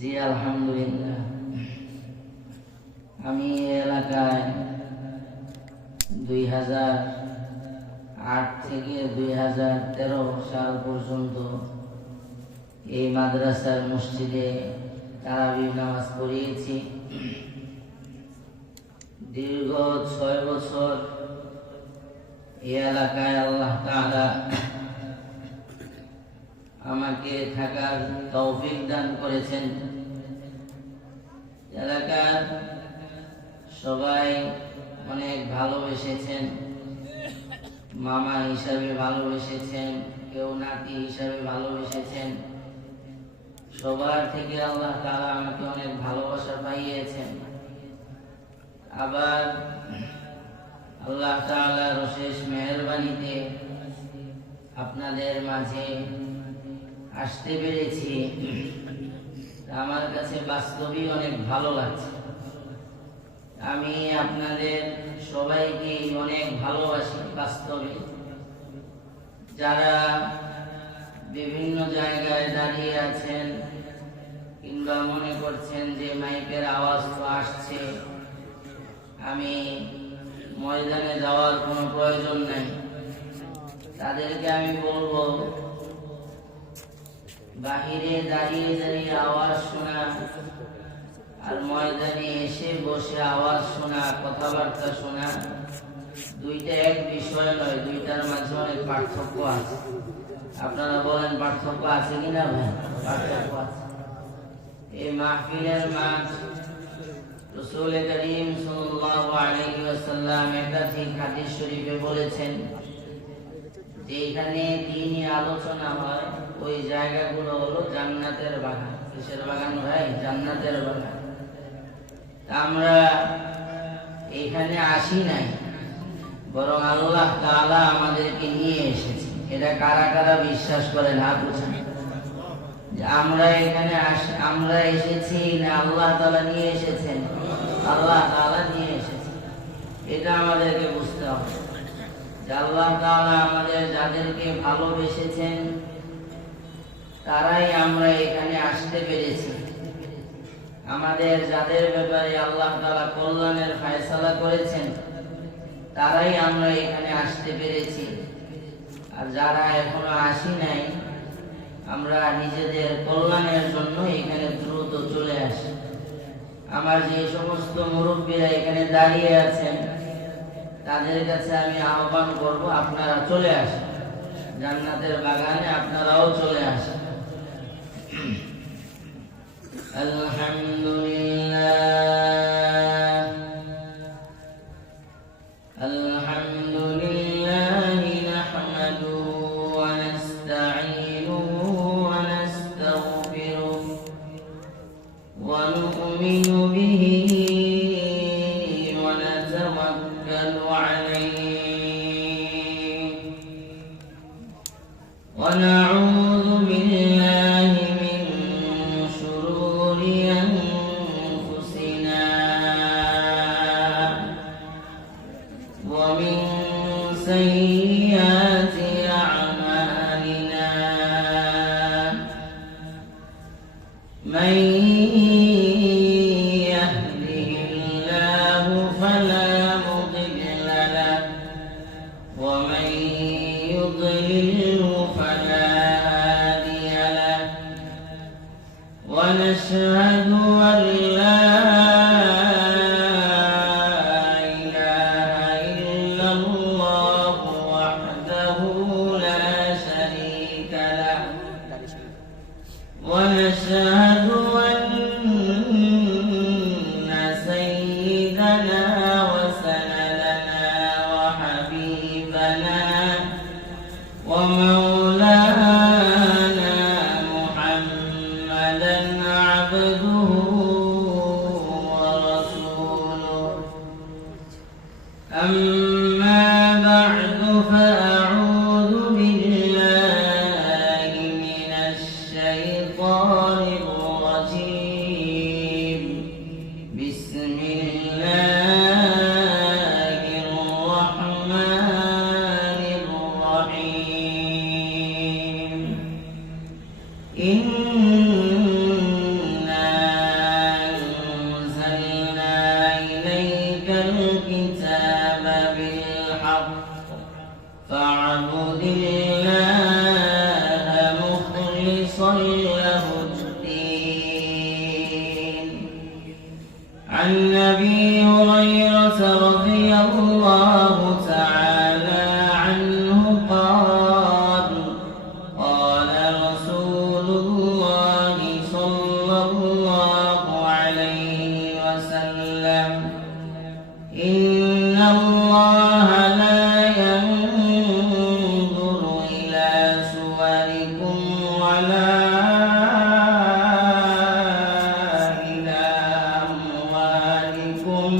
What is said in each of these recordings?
জি আলহামদুলিল্লাহ। আমি এলাকায় 2008 থেকে 2013 সাল পর্যন্ত এই মাদ্রাসার মসজিদে তারাবির নামাজ পড়িয়েছি। দীর্ঘ 6 বছর এই এলাকায় আল্লাহ তাআলা আমাকে থাকার তৌফিক দান করেছেন। এলাকার সবাই অনেক ভালোবেসেছেন, মামা হিসাবে ভালোবেসেছেন, কেউ নাতি হিসাবে ভালোবেসেছেন। সবার থেকে আল্লাহ তাআলা আমাকে অনেক ভালোবাসা পাইয়েছেন। আবার আল্লাহ তাআলার অশেষ মেহেরবানিতে আপনাদের মাঝে আসতে পেরেছি। আমার কাছে বাস্তবই অনেক ভালো লাগছে। আমি আপনাদের সবাইকে অনেক ভালোবাসি। বাস্তবে যারা বিভিন্ন জায়গায় দাঁড়িয়ে আছেন কিংবা মনে করছেন যে মাইকের আওয়াজ তো আসছে, আমি ময়দানে যাওয়ার কোনো প্রয়োজন নাই, তাদেরকে আমি বলবো বাহিরে দাঁড়িয়ে দাঁড়িয়ে আওয়াজ শোনা আর ময়দানে এসে বসে আওয়াজ শোনা, কথাবার্তা শোনা, দুইটা এক বিষয় নয়, দুইটার মাঝে অনেক পার্থক্য আছে। আপনারা বলেন পার্থক্য আছে কিনা ভাই? পার্থক্য আছে। এই মাহফিলের মাঠ রাসূল করিম সাল্লাল্লাহু আলাইহি ওয়াসাল্লাম একাধিক হাদিস শরীফে বলেছেন যে এখানে দ্বীনি আলোচনা হয়, ওই জায়গাগুলো হলো জান্নাতের বাগান। কিসের বাগান ভাই? জান্নাতের বাগান। আমরা এখানে আসি নাই, বরং আল্লাহ তাআলা আমাদেরকে নিয়ে এসেছে। এটা কারা কারা বিশ্বাস করেন? হাত উঠান। যে আমরা এখানে আমরা এসেছি না আল্লাহ তাআলা নিয়ে এসেছেন? আল্লাহ তাআলা নিয়ে এসেছেন। এটা আমাদেরকে বুঝতে হবে যে আল্লাহ তাআলা আমাদের যাদেরকে ভালোবেসেছেন তারাই আমরা এখানে আসতে পেরেছি। আমাদের যাদের ব্যাপারে আল্লাহ তাআলা কল্যাণের ফয়সালা করেছেন তারাই আমরা এখানে আসতে পেরেছি। আর যারা এখনো আসি নাই, আমরা নিজেদের কল্যাণের জন্য এখানে দ্রুত চলে আসি। আমার যে সমস্ত মুরব্বীরা এখানে দাঁড়িয়ে আছেন তাদের কাছে আমি আহ্বান করব, আপনারা চলে আসেন জান্নাতের বাগানে, আপনারাও চলে আসেন। আলহামদুলিল্লাহ আলহামদুলিল্লাহ নাহমাদুহু ওয়া নাস্তাঈনুহু ওয়া নাস্তাগফিরুহু ওয়া নু'মিনু বিহি ওয়া নাতাওয়াক্কালু আলাইহি ওয়া না'উযু বিল্লাহি মিন শুরুরি আনফুসিনা ওয়া মিন সাইয়্যাতি আ'মালিনা মান ইয়াহদিহিল্লাহু ফালা মুদিল্লা লাহু ওয়া মান يضلله فلا هادي له ونشهد أن لا إله إلا الله وحده لا شريك له ونشهد أن سيدنا وسندنا وحبيبنا ومولانا محمدا عبده ورسوله أما بعد فأعوذ بالله من الشيطان الرجيم بسم الله الرحمن الرحيم إنا مخلصا له الدين. عن أبي هريرة رضي الله تعالى عنه قال قال رسول الله صلى الله عليه وسلم إن الله لا ينظر إلى صوركم ولا إلى أموالكم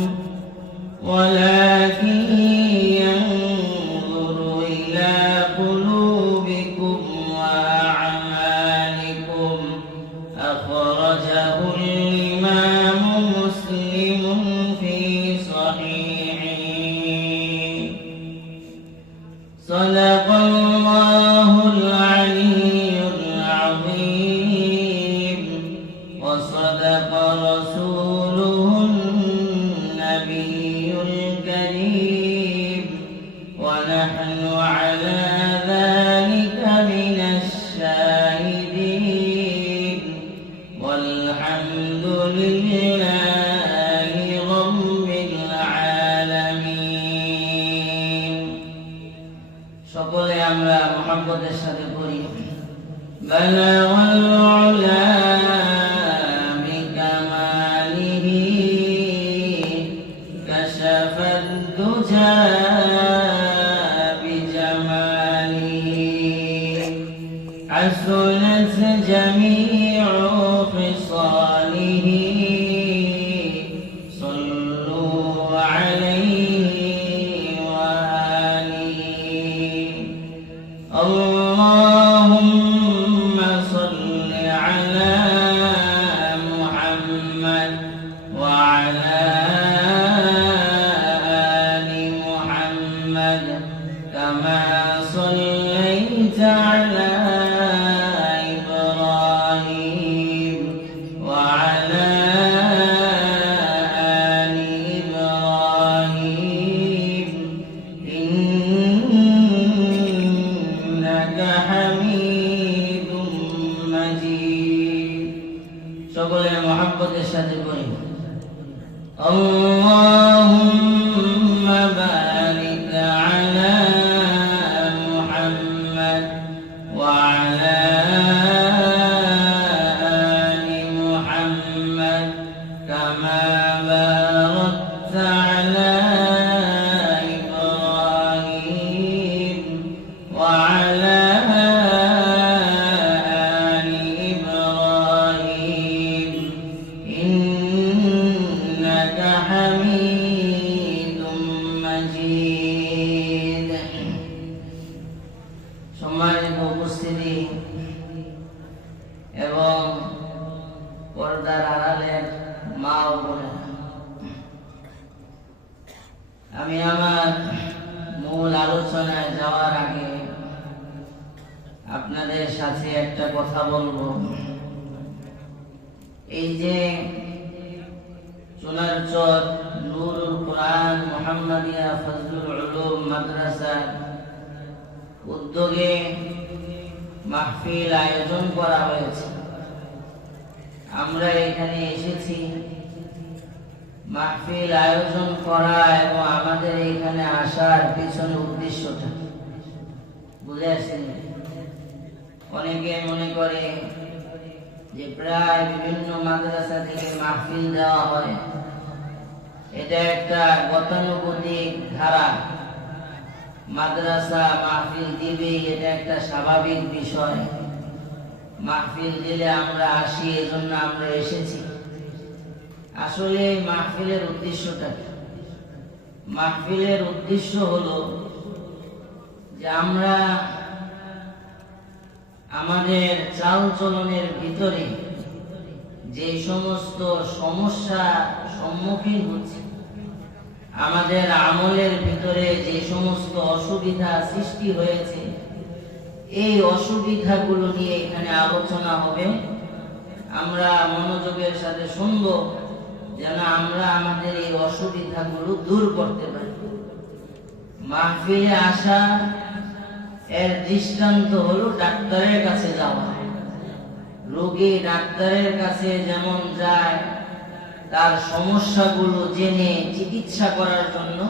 ولكن ينظر إلى قلوبكم وأعمالكم. أخرجه الإمام مسلم في صحيحه. صدق الله العلي العظيم وصدق رسوله النبي الكريم ونحن على ذلك من الشاهدين والحمد لله رب العالمين. সকলে আমরা মুহাম্মদের সাথে পড়ি। بلغ العلا بكماله كشف الدجى بجماله حسنت جميع خصاله صلوا عليه وآله. اللهم صل على محمد وعلى آل محمد كما صليت على إبراهيم وعلى آل إبراهيم إنك حميد مجيد. সকলে মুহাম্মদের সাথে পড়ি। اللهم بارك على محمد وعلى آل محمد كما باركت على إبراهيم وعلى آل إبراهيم إنك حميد مجيد. সম্মানিত উপস্থিতি এবং পর্দার আড়ালের মা ও বোনেরা, আমি আমার মূল আলোচনায় যাওয়ার আগে আপনাদের সাথে একটা কথা বলবো। এই যে চুনারচর নূরুল কোরআন মুহাম্মাদিয়া ফজলুল উলুম মাদ্রাসার উদ্যোগে মাহফিল আয়োজন করা হয়েছে। আমরা এখানে এসেছি মাহফিল আয়োজন করা এবং আমাদের এখানে আসার পিছনে উদ্দেশ্যটা বুঝে আসেন। অনেকে মনে করে যে প্রায় বিভিন্ন মাদ্রাসা থেকে মাহফিল দেওয়া হয়, এটা একটা গতানুগতিক ধারা। মাদ্রাসা মাহফিল দিবে, এটা একটা স্বাভাবিক বিষয়। মাহফিল দিলে আমরা আসি, এজন্য আমরা এসেছি। আসলে মাহফিলের উদ্দেশ্যটা কি? মাহফিলের উদ্দেশ্য হলো যে আমরা আমাদের চাল চলনের ভিতরে যে সমস্ত সমস্যা সম্মুখীন হচ্ছে, আমাদের আমলের ভিতরে যে সমস্ত অসুবিধা সৃষ্টি হয়েছে, এই অসুবিধাগুলো নিয়ে এখানে আলোচনা হবে। আমরা মনোযোগের সাথে শুনব যেন আমরা আমাদের এই অসুবিধাগুলো দূর করতে পারি। মাহফিলে আসা এর দৃষ্টান্ত হলো ডাক্তারের কাছে যাওয়া। রোগী ডাক্তারের কাছে যেমন যায় তার সমস্যাগুলো জেনে চিকিৎসা করার জন্য,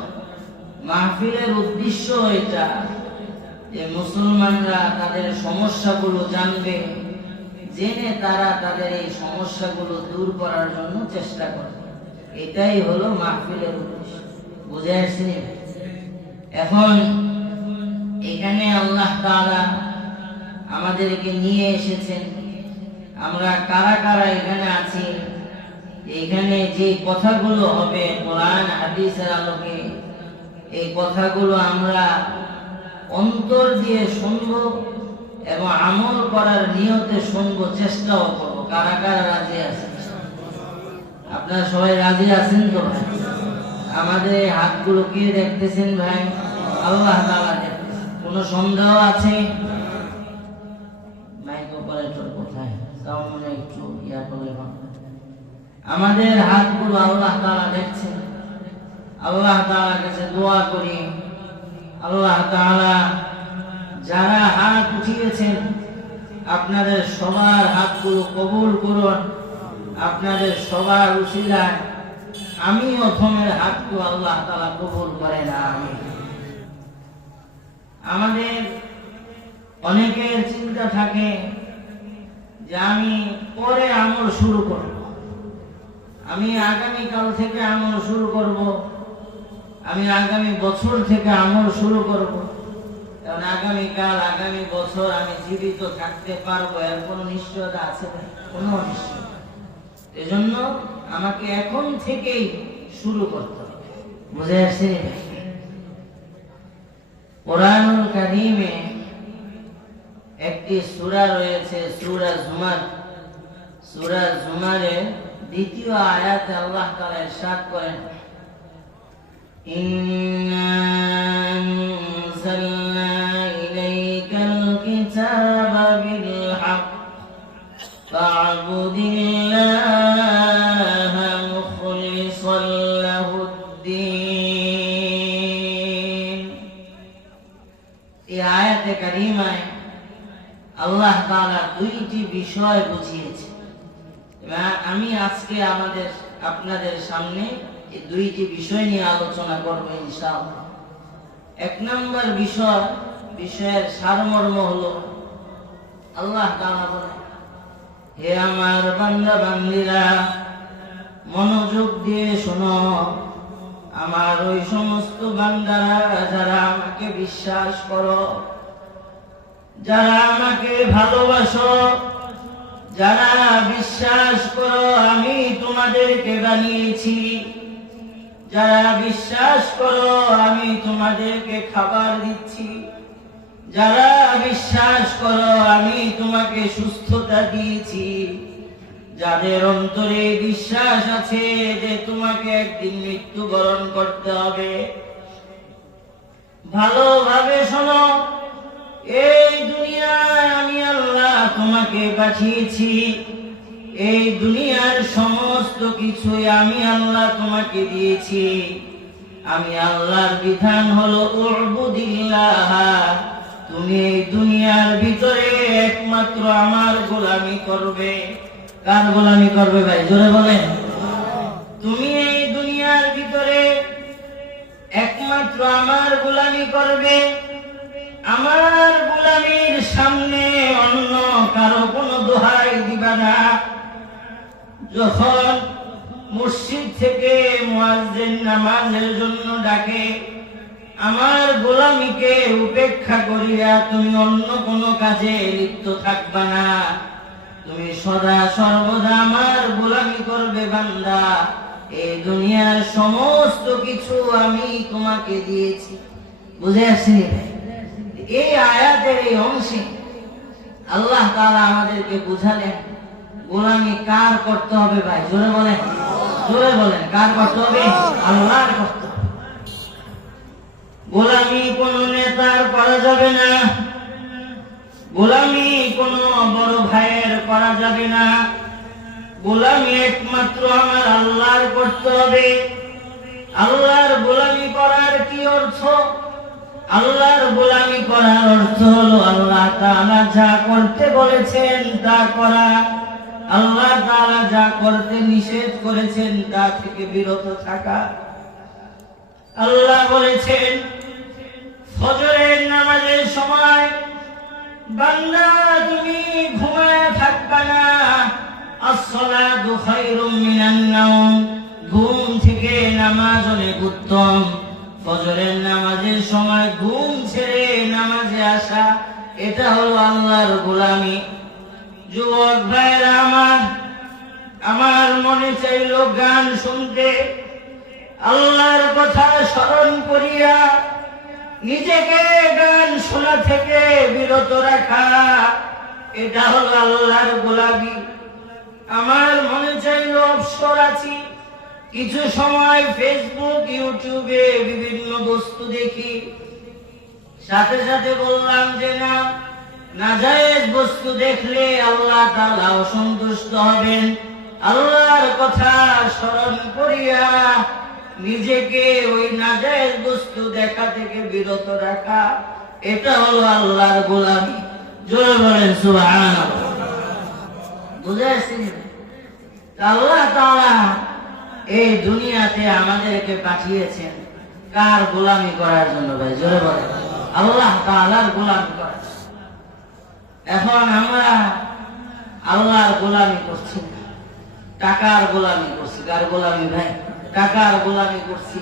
মাহফিলের উদ্দেশ্য এটা যে মুসলমানরা তাদের সমস্যাগুলো জানবে, জেনে তারা তাদের এই সমস্যাগুলো দূর করার জন্য চেষ্টা করবে। এটাই হলো মাহফিলের উদ্দেশ্য। বুঝে আসছেন? এখন এখানে আল্লাহ তাআলা আমাদেরকে নিয়ে এসেছেন। আমরা কারা কারা এখানে আছি, এখানে যে কথাগুলো হবে কোরআন হাদিসের আলোকে, এই কথাগুলো আমরা অন্তর দিয়ে শুনবো এবং আমল করার নিয়তে শুনবো, চেষ্টাও করবো। কারা কারা রাজি আছেন? আপনারা সবাই রাজি আছেন তো? আমাদের এই হাতগুলো কে দেখতেছেন ভাই? আল্লাহ তাআলা দেখতেছেন। কোনো সন্দেহ আছে? মাইক অপারেটর কোথায়? তাও মনে একটু ইয়া করে। আমাদের হাতগুলো আল্লাহ তাআলা দেখছেন। আল্লাহ তাআলার কাছে দোয়া করি, আল্লাহ তাআলা যারা হাত উঠিয়েছেন আপনাদের সবার হাতগুলো কবুল করুন। আপনাদের সবার উসিলায় আমি প্রথমের হাতগুলো আল্লাহ তাআলা কবুল করেন। আমিন। আমাদের অনেকের চিন্তা থাকে যে আমি পরে আমল শুরু করব, আমি আগামীকাল থেকে আমল শুরু করব, আমি আগামী বছর থেকে আমল শুরু করব। কারণ আগামীকাল আগামী বছর আমি জীবিত থাকতে পারবো এর কোনো নিশ্চয়তা আছে? কোনো নিশ্চয়তা। এজন্য আমাকে এখন থেকেই শুরু করতে হবে। বুঝে আসছে? কোরআনুল কারীমে একটি সূরা রয়েছে, সূরা জুমার। সূরা জুমারের দ্বিতীয় আয়াতে আল্লাহ তাআলা ইরশাদ করেন, ইন্না আনজালনা ইলাইকাল কিতাবা বিল হক ফা'বুদিল্লাহা মুখলিসাল লাহুদ্দীন। এই আয়াতে কারীমায় আল্লাহ তাআলা দুইটি বিষয় বুঝিয়েছে। আমি আজকে আপনাদের সামনে এই দুইটি বিষয় নিয়ে আলোচনা করব ইনশাআল্লাহ। এক নম্বর বিষয়ের সারমর্ম হলো আল্লাহ তাআলা বলেন, হে আমার বান্দা বান্দীরা, মনোযোগ দিয়ে শোনো। আমার ওই সমস্ত বান্দারা যারা আমাকে বিশ্বাস করো, যারা আমাকে ভালোবাসো, যারা বিশ্বাস করো আমি তোমাদেরকে বানিয়েছি, যারা বিশ্বাস করো আমি তোমাদেরকে খাবার দিচ্ছি, যারা বিশ্বাস করো আমি তোমাকে সুস্থতা দিয়েছি, যাদের অন্তরে বিশ্বাস আছে যে তোমাকে একদিন মৃত্যুবরণ করতে হবে, ভালোভাবে শোনো। এই দুনিয়ায় আমি আল্লাহ তোমাকে পাঠিয়েছি, এই দুনিয়ার সমস্ত কিছুই আমি আল্লাহ তোমাকে দিয়েছি। আমি আল্লাহর বিধান হলো উবুদিল্লাহ, তুমি এই দুনিয়ার ভিতরে একমাত্র আমার গোলামি করবে। কার গোলামি করবে ভাই? জোরে বলেন। তুমি এই দুনিয়ার ভিতরে একমাত্র আমার গোলামি করবে। আমার গোলামির সামনে অন্য কারো কোনো দোহাই দিবা না। যখন মসজিদ থেকে মুয়াজ্জিন নামাজের জন্য ডাকে, আমার গোলামিকে উপেক্ষা করিয়া তুমি অন্য কোনো কাজে লিপ্ত থাকবা না। তুমি সদা সর্বদা আমার গোলামি করবে বান্দা। এই দুনিয়ার সমস্ত কিছু আমি তোমাকে দিয়েছি। বুঝে আসছেন? এই আয়াতের এই অংশে আল্লাহ তাআলা আমাদেরকে বুঝালেন গোলামি কার করতে হবে ভাই? জোরে বলেন, জোরে বলেন। কার করতে হবে? আল্লাহর করতে হবে। গোলামি কোন নেতার করা যাবে না, গোলামি কোন বড় ভাইয়ের করা যাবে না। গোলামি একমাত্র আমার আল্লাহর করতে হবে। আল্লাহর গোলামি করার কি অর্থ? আল্লাহর গোলামি করার অর্থ হলো আল্লাহ তাআলা যা করতে বলেছেন তা করা, আল্লাহ তাআলা যা করতে নিষেধ করেছেন তা থেকে বিরত থাকা। আল্লাহ বলেছেন ফজরের নামাজের সময় বান্দা তুমি ঘুমায় থাকবা না, as-salatu খায়রুম মিনান নাওম, ঘুম থেকে নামাজ অনেক উত্তম। ফজরের নামাজের সময় ঘুম ছেড়ে নামাজে আসা, এটা হলো আল্লাহর গোলামি। যুবক ভাইরা আমার মনে চাইল গান শুনতে, আল্লাহর কথা স্মরণ করিয়া নিজেকে গান শোনা থেকে বিরত রাখা, এটা হলো আল্লাহর গোলামি। আমার মনে চাইল অবসর আছি, কিছু সময় ফেসবুক ইউটিউবে বিভিন্ন বস্তু দেখি, সাথে সাথে বললাম যে না, নাজায়েজ বস্তু দেখলে আল্লাহ তাআলা অসন্তুষ্ট হবেন। আল্লাহর কথা স্মরণ করিয়া নিজেকে ওই নাজায়েজ বস্তু দেখা থেকে বিরত রাখা, এটা হলো আল্লাহর গোলামি। জোরে বলেন সুবহানাল্লাহ। বুঝে আসছেন? আল্লাহ তাআলা এই দুনিয়াতে আমাদেরকে পাঠিয়েছেন কার গোলামি করার জন্য? ভাই জোরে বলেন, আল্লাহ তাআলার গোলামি করার। এখন আমরা আল্লাহর গোলামি করছি না, টাকার গোলামি করছি। কার গোলামি ভাই? টাকার গোলামি করছি,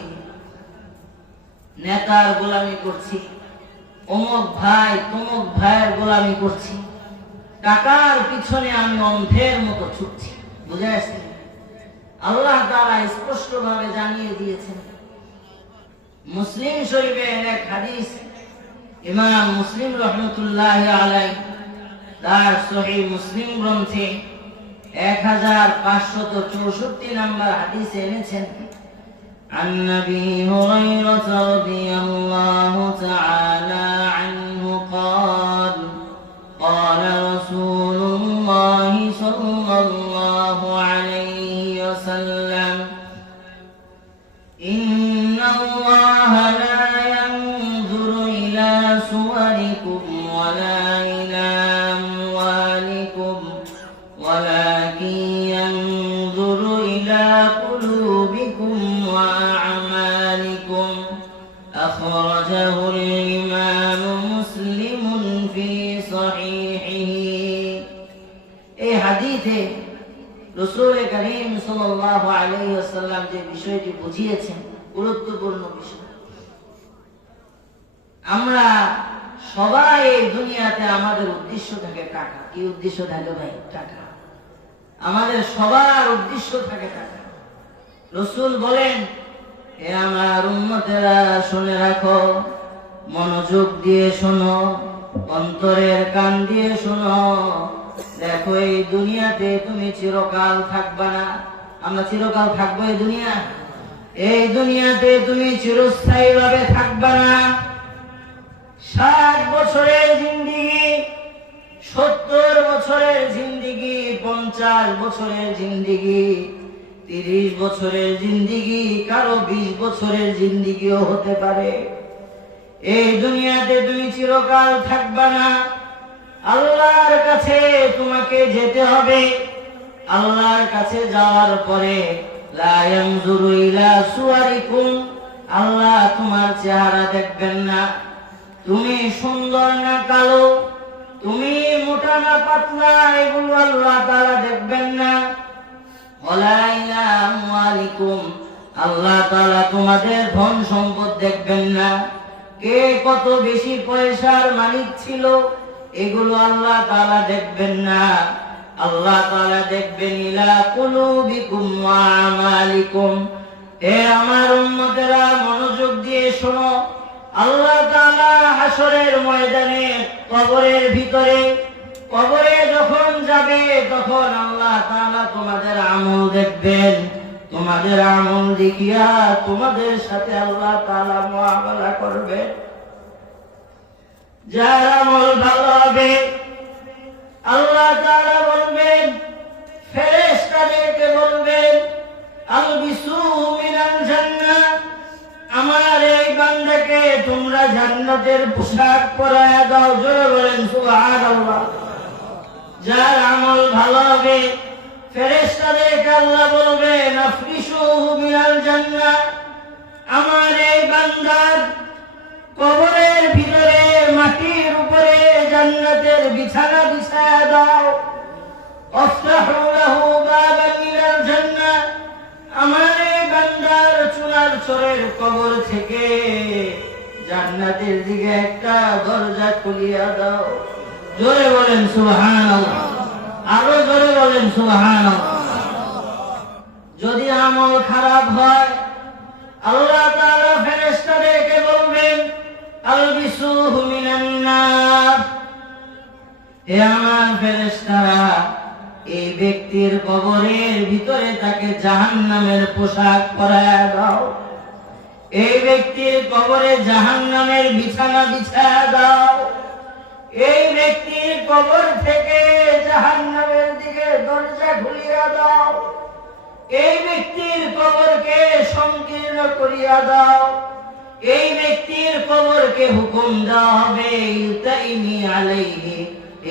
নেতার গোলামি করছি, অমুক ভাই তমুক ভাইয়ের গোলামি করছি। টাকার পিছনে আমি অন্ধের মতো ছুটছি। বুঝে আসছেন? আল্লাহ তাআলা স্পষ্ট ভাবে জানিয়ে দিয়েছেন। মুসলিম শরীফের এক হাদিস, ইমাম মুসলিম রাহমাতুল্লাহি আলাইহি তার সহিহ মুসলিম গ্রন্থে 1564 নম্বর হাদিসে এনেছেন। عن أبي هريرة رضي الله تعالى عنه قال قال رسول الله صلى الله عليه وسلم إن الله لا ينظر إلى صوركم ولا إلى أموالكم ولكن ينظر إلى قلوبكم وأعمالكم أخرجه الإمام مسلم في صحيحه। এই হাদিসে রাসূল করিম সাল্লাল্লাহু আলাইহি ওয়াসাল্লাম যে বিষয়টি বুঝিয়েছেন, গুরুত্বপূর্ণ বিষয়। আমরা সবাই এই দুনিয়াতে আমাদের উদ্দেশ্য থাকে টাকা। কি উদ্দেশ্য থাকে ভাই? টাকা। আমাদের সবার উদ্দেশ্য থাকে টাকা। রাসূল বলেন, হে আমার উম্মতেরা শুনে রাখো, মনোযোগ দিয়ে শোনো, অন্তরের কান দিয়ে শোনো। দেখো এই দুনিয়াতে তুমি চিরকাল থাকবা না। আমরা চিরকাল থাকবো এই দুনিয়া? এই দুনিয়াতে তুমি চিরস্থায়ী ভাবে থাকবা না। 60 বছরের জিন্দেগি, 70 বছরের জিন্দেগি, 50 বছরের জিন্দেগি, 30 বছরের জিন্দেগি, কারো 20 বছরের জিন্দেগিও হতে পারে। এই দুনিয়াতে তুমি চিরকাল থাকবা না। আল্লাহর কাছে তোমাকে যেতে হবে। আল্লাহর কাছে যাওয়ার পরে লা ইয়ানজুরু ইলা সুওয়ারিকুম, আল্লাহ তোমার চেহারা দেখবেন না। তুমি সুন্দর না কালো, তুমি মোটা না পাতলা, এগুলো আল্লাহ তাআলা দেখবেন না। ওয়ালা ইলা আমওয়ালিকুম, আল্লাহ তাআলা তোমাদের ধন সম্পদ দেখবেন না। কে কত বেশি পয়সার মালিক ছিল, এগুলো আল্লাহ তাআলা দেখবেন না। আল্লাহ তাআলা দেখবেন ইলা কুলুবিকুম ওয়া আমালিকুম। হে আমার উম্মতেরা মনোযোগ দিয়ে শোনো, আল্লাহ তাআলা হাসরের ময়দানে কবরের ভিতরে, কবরে যখন যাবে তখন আল্লাহ তাআলা তোমাদের আমল দেখবেন। তোমাদের আমল দেখিয়া তোমাদের সাথে আল্লাহ তাআলা মুআমালা করবে। যার আমল ভালো হবে আল্লাহ তাআলা বলবেন, ফেরেশতাদেরকে বলবেন, আলবিসু মিনাল জান্নাহ, আমার এই বান্দাকে তোমরা জান্নাত জান্নাতের পোশাক পরায়া দাও। জোরে বলেন সুবহানাল্লাহ। যার আমল ভালো হবে ফেরেশতাদেরকে আল্লাহ বলবেন আফরিশুহু মিনাল জান্নাহ, আমার এই বান্দার কবরের ভিতরে মাটির উপরে জান্নাতের বিছানা বিছায়া দাও। আফতাহু লাহু বাবান ইলাল জান্নাহ, আমার এই বান্দার চুলার চরের কবর থেকে জান্নাতের দিকে একটা দরজা খুলিয়া দাও। জোরে বলেন সুবহানাল্লাহ, আরো জোরে বলেন সুবহানাল্লাহ। যদি আমল খারাপ হয় আল্লাহ তাআলা ফেরেশতাদেরকে বলবেন আলবিসুহু মিনান নার, হে আমার ফেরেশতারা এই ব্যক্তির কবরের ভিতরে তাকে জাহান্নামের পোশাক পরায়া দাও। এই ব্যক্তির কবরে জাহান্নামের বিছানা বিছায়া দাও। এই ব্যক্তির কবর থেকে জাহান্নামের দিকে দরজা খুলিয়া দাও। এই ব্যক্তির কবরকে সংকীর্ণ করিয়া দাও। এই ব্যক্তির কবরকে হুকুম দেওয়া হবে ইলতাইমি আলাইহি,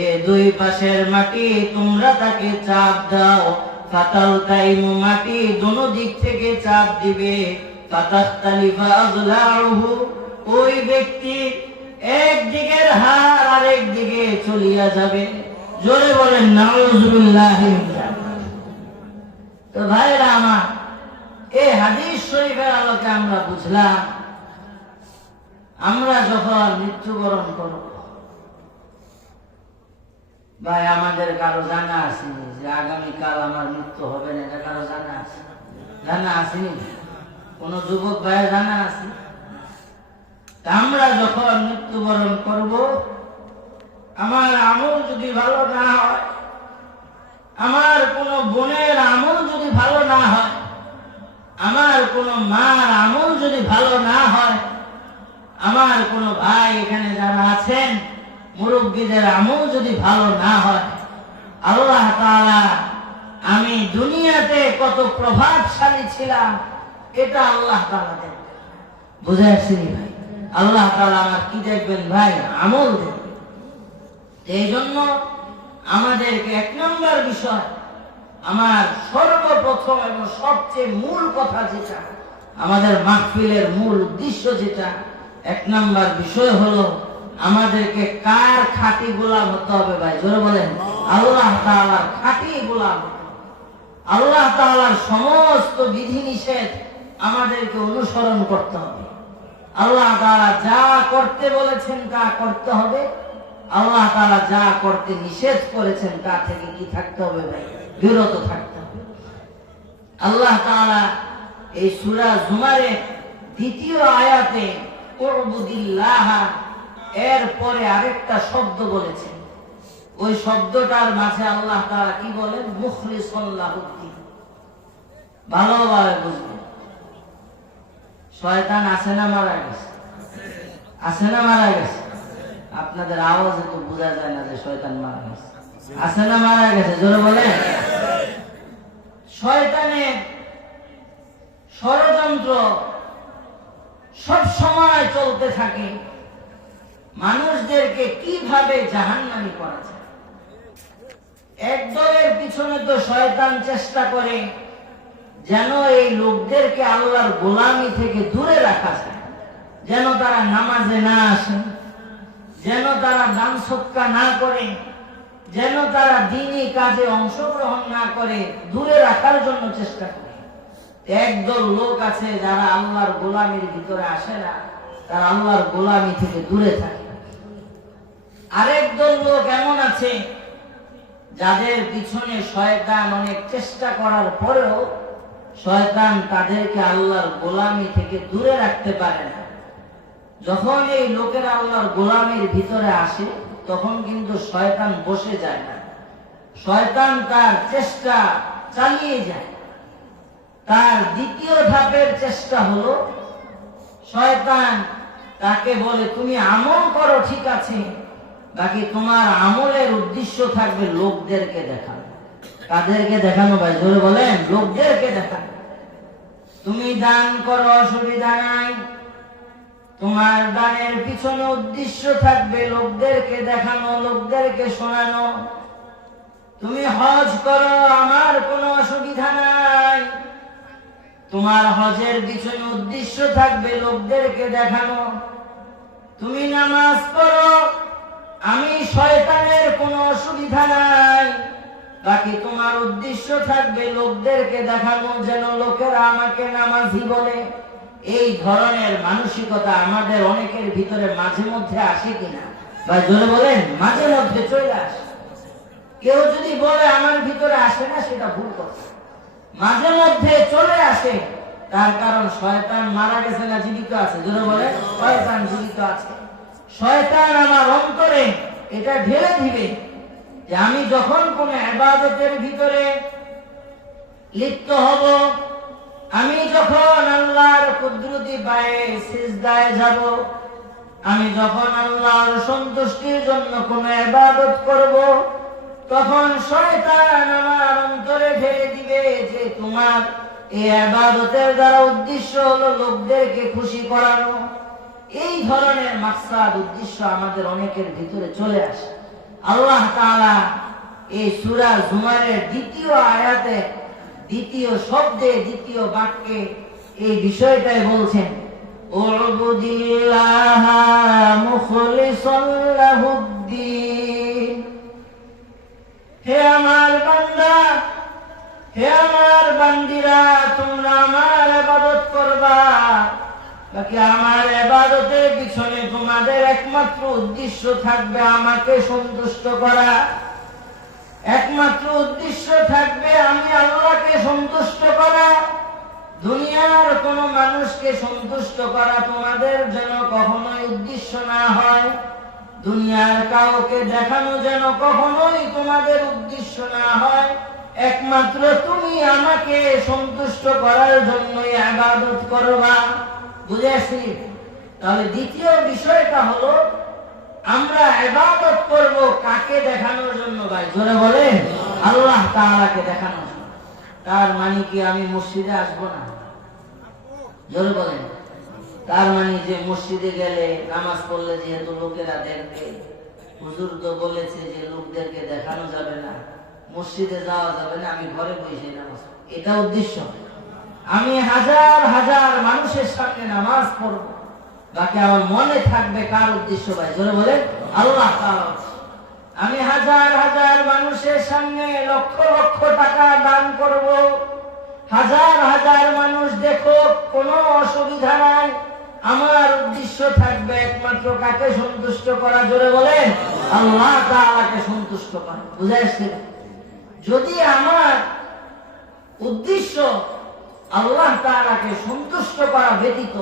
এ দুই পাশের মাটি তোমরা তাকে চাপ দাও। ফাতালতাইমু, মাটি দোনো দিক থেকে চাপ দিবে। ফাতাখতালিফা আযলাউহু, ওই ব্যক্তি একদিকের হাড় আরেক দিকে চলিয়া যাবে। জোরে বলেন নাউযুবিল্লাহ। তো ভাইরা আমার, এই হাদিস শরীফের আলোকে আমরা বুঝলাম আমরা যখন মৃত্যুবরণ করব, ভাই আমাদের কারো জানা আসেনি যে আগামীকাল আমার মৃত্যু হবে না, এটা কারো জানা আছে? জানা আসেনি? কোন যুবক ভাই জানা আছে? আমরা যখন মৃত্যুবরণ করব, আমার আমল যদি ভালো না হয়, আমার কোন বোনের আমল যদি ভালো না হয়, আমার কোন মার আমল যদি ভালো না হয়, আমার কোন ভাই এখানে যারা আছেন মুরব্বীদের আমল যদি ভালো না হয়, আল্লাহ তাআলা আমি দুনিয়াতে কত প্রভাবশালী ছিলাম এটা আল্লাহ তাআলা দেখবেন। বুঝে আসেনি ভাই? আল্লাহ তাআলা আমার কি দেখবেন ভাই? আমল দেখবেন। এই জন্য আমাদেরকে এক নম্বর বিষয়, আমার সর্বপ্রথম এবং সবচেয়ে মূল কথা যেটা, আমাদের মাহফিলের মূল উদ্দেশ্য যেটা, এক নম্বর বিষয় হলো আমাদেরকে কার খাঁটি গোলাম হতে হবে ভাই? জোরে বলেন আল্লাহ তাআলার খাঁটি গোলাম। আল্লাহ তাআলার সমস্ত বিধিনিষেধ আমাদেরকে অনুসরণ করতে হবে। আল্লাহ তাআলা যা করতে বলেছেন তা করতে হবে। আল্লাহ তাআলা যা করতে নিষেধ করেছেন তা থেকে কি থাকতে হবে ভাই? বিরত থাকতে হবে। আল্লাহ তাআলা এই সূরা জুমারের দ্বিতীয় আয়াতে উবুদিল্লাহ এর পরে আরেকটা শব্দ বলেছেন। ওই শব্দটার মাঝে আল্লাহ তাআলা কি বলেন? মুখলিসুন লাহুদ্দিন। ভালোভাবে বুঝবেন, শয়তান আছে না মারা গেছে? আছে না মারা গেছে? আপনাদের আওয়াজে তো বোঝা যায় না যে শয়তান মারা গেছে। আছে না মারা গেছে? জোরে বলেন। শয়তানের ষড়যন্ত্র সব সময় চলতে থাকে মানুষদেরকে কিভাবে জাহান্নামী করা যায়। একদলের পিছনে তো শয়তান চেষ্টা করে যেন এই লোকদেরকে আল্লাহর গোলামি থেকে দূরে রাখা যায়, যেন তারা নামাজে না আসে, যেন তারা দান সদকা না করে, যেন তারা দ্বীনি কাজে অংশগ্রহণ না করে, দূরে রাখার জন্য চেষ্টা করে। একদল লোক আছে যারা আল্লাহর গোলামির ভিতরে আসে না, তারা আল্লাহর গোলামি থেকে দূরে থাকে। আরেক দল লোক এমন আছে যাদের পিছনে শয়তান অনেক চেষ্টা করার পরেও শয়তান তাদেরকে আল্লাহর গোলামি থেকে দূরে রাখতে পারে না। যখন এই লোকেরা আল্লাহর গোলামির ভিতরে আসে তখন কিন্তু শয়তান বসে যায় না, শয়তান তার চেষ্টা চালিয়ে যায়। তার দ্বিতীয় ধাপের চেষ্টা হলো শয়তান তাকে বলে তুমি আমল করো ঠিক আছে, বাকি তোমার আমলের উদ্দেশ্য থাকবে লোকদেরকে দেখানো। কাদেরকে দেখানো ভাই? জোরে বলেন। লোকদেরকে দেখানো। তুমি দান করো, অসুবিধা নাই, তোমার দানের পিছনে উদ্দেশ্য থাকবে লোকদেরকে দেখানো, লোকদেরকে শোনানো। তুমি হজ করো, আমার কোনো অসুবিধা নাই। তোমার হজের পিছনে উদ্দেশ্য থাকবে লোকদেরকে দেখানো। তুমি নামাজ পড়ো, আমি শয়তানের কোনো অসুবিধা নাই। বাকি তোমার উদ্দেশ্য থাকবে লোকদেরকে দেখানো, যেন লোকেরা আমাকে নামাজি বলে। এই ধরনের মানসিকতা আমাদের অনেকের ভিতরে মাঝে মধ্যে আসে কিনা ভাই জোরে বলেন? মাঝে মধ্যে চলে আসে। কেউ যদি বলে আমার ভিতরে আসে না, সেটা ভুল কথা। মাঝে মধ্যে চলে আসে, তার কারণ শয়তান মারা গেছে না জীবিত আছে? জোরে বলে, শয়তান জীবিত আছে। শয়তান আমার অন্তরে এটা ঢেলে দিবে যে আমি যখন কোন ইবাদতের ভিতরে লিপ্ত হব, আমি যখন আল্লাহর কুদরতি পায়ে সিজদায় যাব, আমি যখন আল্লাহর সন্তুষ্টির জন্য কোন ইবাদত করব, তখন শয়তান আমার অন্তরে ঢেলে দিবে যে তোমার এই ইবাদতের দ্বারা উদ্দেশ্য হলো লোকদেরকে খুশি করানো। এই ধরনের মাকসাদ উদ্দেশ্য আমাদের অনেকের ভিতরে চলে আসে। আল্লাহ তাআলা এই সূরা জুমারের দ্বিতীয় আয়াতে, দ্বিতীয় শব্দে, দ্বিতীয় বাক্যে এই বিষয়টাই বলছেন, উবুদিল্লাহা মুখলিসান লাহুদ্দিন। হে আমার বান্দা, হে আমার বান্দিরা, তোমরা আমার ইবাদত করবা। বাকি আমার ইবাদতের পিছনে তোমাদের একমাত্র উদ্দেশ্য থাকবে আমাকে সন্তুষ্ট করা। একমাত্র উদ্দেশ্য থাকবে আমি আল্লাহকে সন্তুষ্ট করা। দুনিয়ার কোন মানুষকে সন্তুষ্ট করা তোমাদের যেন কখনোই উদ্দেশ্য না হয়। দুনিয়ার কাউকে দেখানো যেন কখনোই তোমাদের উদ্দেশ্য না হয়। একমাত্র তুমি আমাকে সন্তুষ্ট করার জন্যই ইবাদত করবা। বুঝেছি? তাহলে দ্বিতীয় বিষয়টা হলো আমরা ইবাদত করব কাকে দেখানোর জন্য? ভাই জোরে বলেন, আল্লাহ তাআলাকে দেখানোর জন্য। তার মানে কি আমি মসজিদে আসবো না? জোরে বলেন। তার মানে যে মসজিদে গেলে নামাজ পড়লে যেহেতু লোকেরা দেখবে, হুজুর তো বলেছে যে লোকদেরকে দেখানো যাবে না, মসজিদে যাওয়া যাবে না, আমি ঘরে বসে নামাজ, এটা উদ্দেশ্য? আমি হাজার হাজার মানুষের সামনে নামাজ পড়বো, বাকি আমার মনে থাকবে কার উদ্দেশ্য? ভাই জোরে বলেন, আল্লাহ তাআলা। আমি হাজার হাজার মানুষের সামনে লক্ষ লক্ষ টাকা দান করব, হাজার হাজার মানুষ দেখো, কোনো অসুবিধা নাই। আমার উদ্দেশ্য থাকবে একমাত্র কাকে সন্তুষ্ট করা? জোরে বলেন, আল্লাহ তাআলাকে সন্তুষ্ট করা। বুঝাইছে? যদি আমার উদ্দেশ্য আল্লাহ তাআলাকে সন্তুষ্ট করা ব্যতীত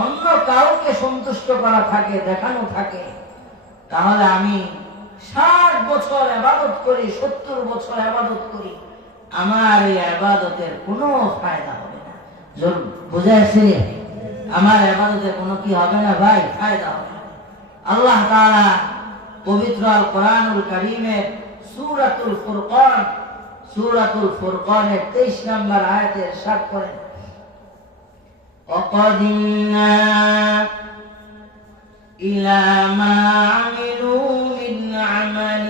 অন্য কাউকে সন্তুষ্ট করা থাকে, দেখানো থাকে, তাহলে আমি 60 বছর ইবাদত করি, 70 বছর ইবাদত করি, আমার এই ইবাদতের কোনো ফায়দা হবে না। বুঝাইছে? আমার ইবাদতের কোনো কি হবে না ভাই? ফায়দা হবে না। আল্লাহ তাআলা পবিত্র আল কোরআনুল কারীমের সূরাতুল ফুরকান, সূরাতুল ফুরকানের 23 নম্বর আয়াতে ইরশাদ করেন, وَقَدِمْنَا إِلَى مَا عَمِلُوا مِنْ عَمَلٍ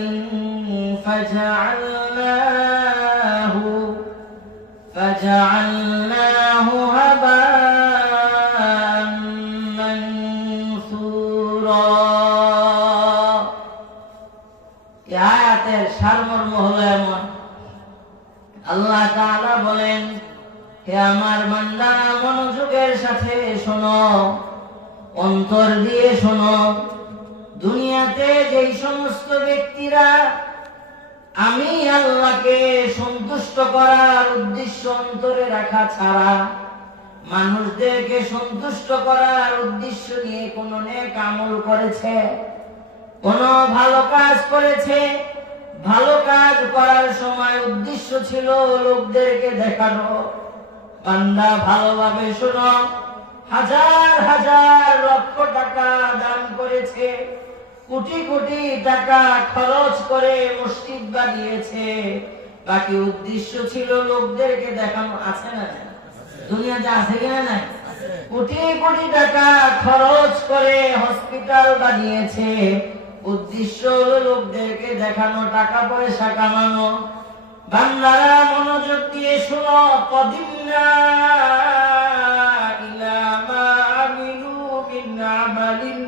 فَجَعَلْنَاهُ هَبَاءً مَنْثُورًا। এই আয়াতের সারমর্ম হলো এমন, আল্লাহ তাআলা বলেন, হে আমার বান্দা, মনোযোগের সাথে শোনো, অন্তর দিয়ে শোনো। দুনিয়াতে যেই সমস্ত ব্যক্তিরা আমি আল্লাহকে সন্তুষ্ট করার উদ্দেশ্য অন্তরে রাখা ছাড়া মানুষদেরকে সন্তুষ্ট করার উদ্দেশ্য নিয়ে কোন নেক আমল করেছে, কোন ভালো কাজ করেছে, ভালো কাজ করার সময় উদ্দেশ্য ছিল লোকদেরকে দেখানো, বান্দা ভালোভাবে শোনো, হাজার হাজার লক্ষ টাকা দান করেছে, কোটি কোটি টাকা খরচ করে মসজিদ বানিয়েছে, বাকি উদ্দেশ্য ছিল লোকদেরকে দেখানো। আছে না? দুনিয়াতে আছে কিনা? নাই? কোটি কোটি টাকা খরচ করে হসপিটাল বানিয়েছে, উদ্দেশ্য হলো লোকদেরকে দেখানো, টাকা পয়সা কামানো। বান্দারা মনোযোগ দিয়ে শোনো, কদিমনা ইলা মা আমিলু মিন আমালিন,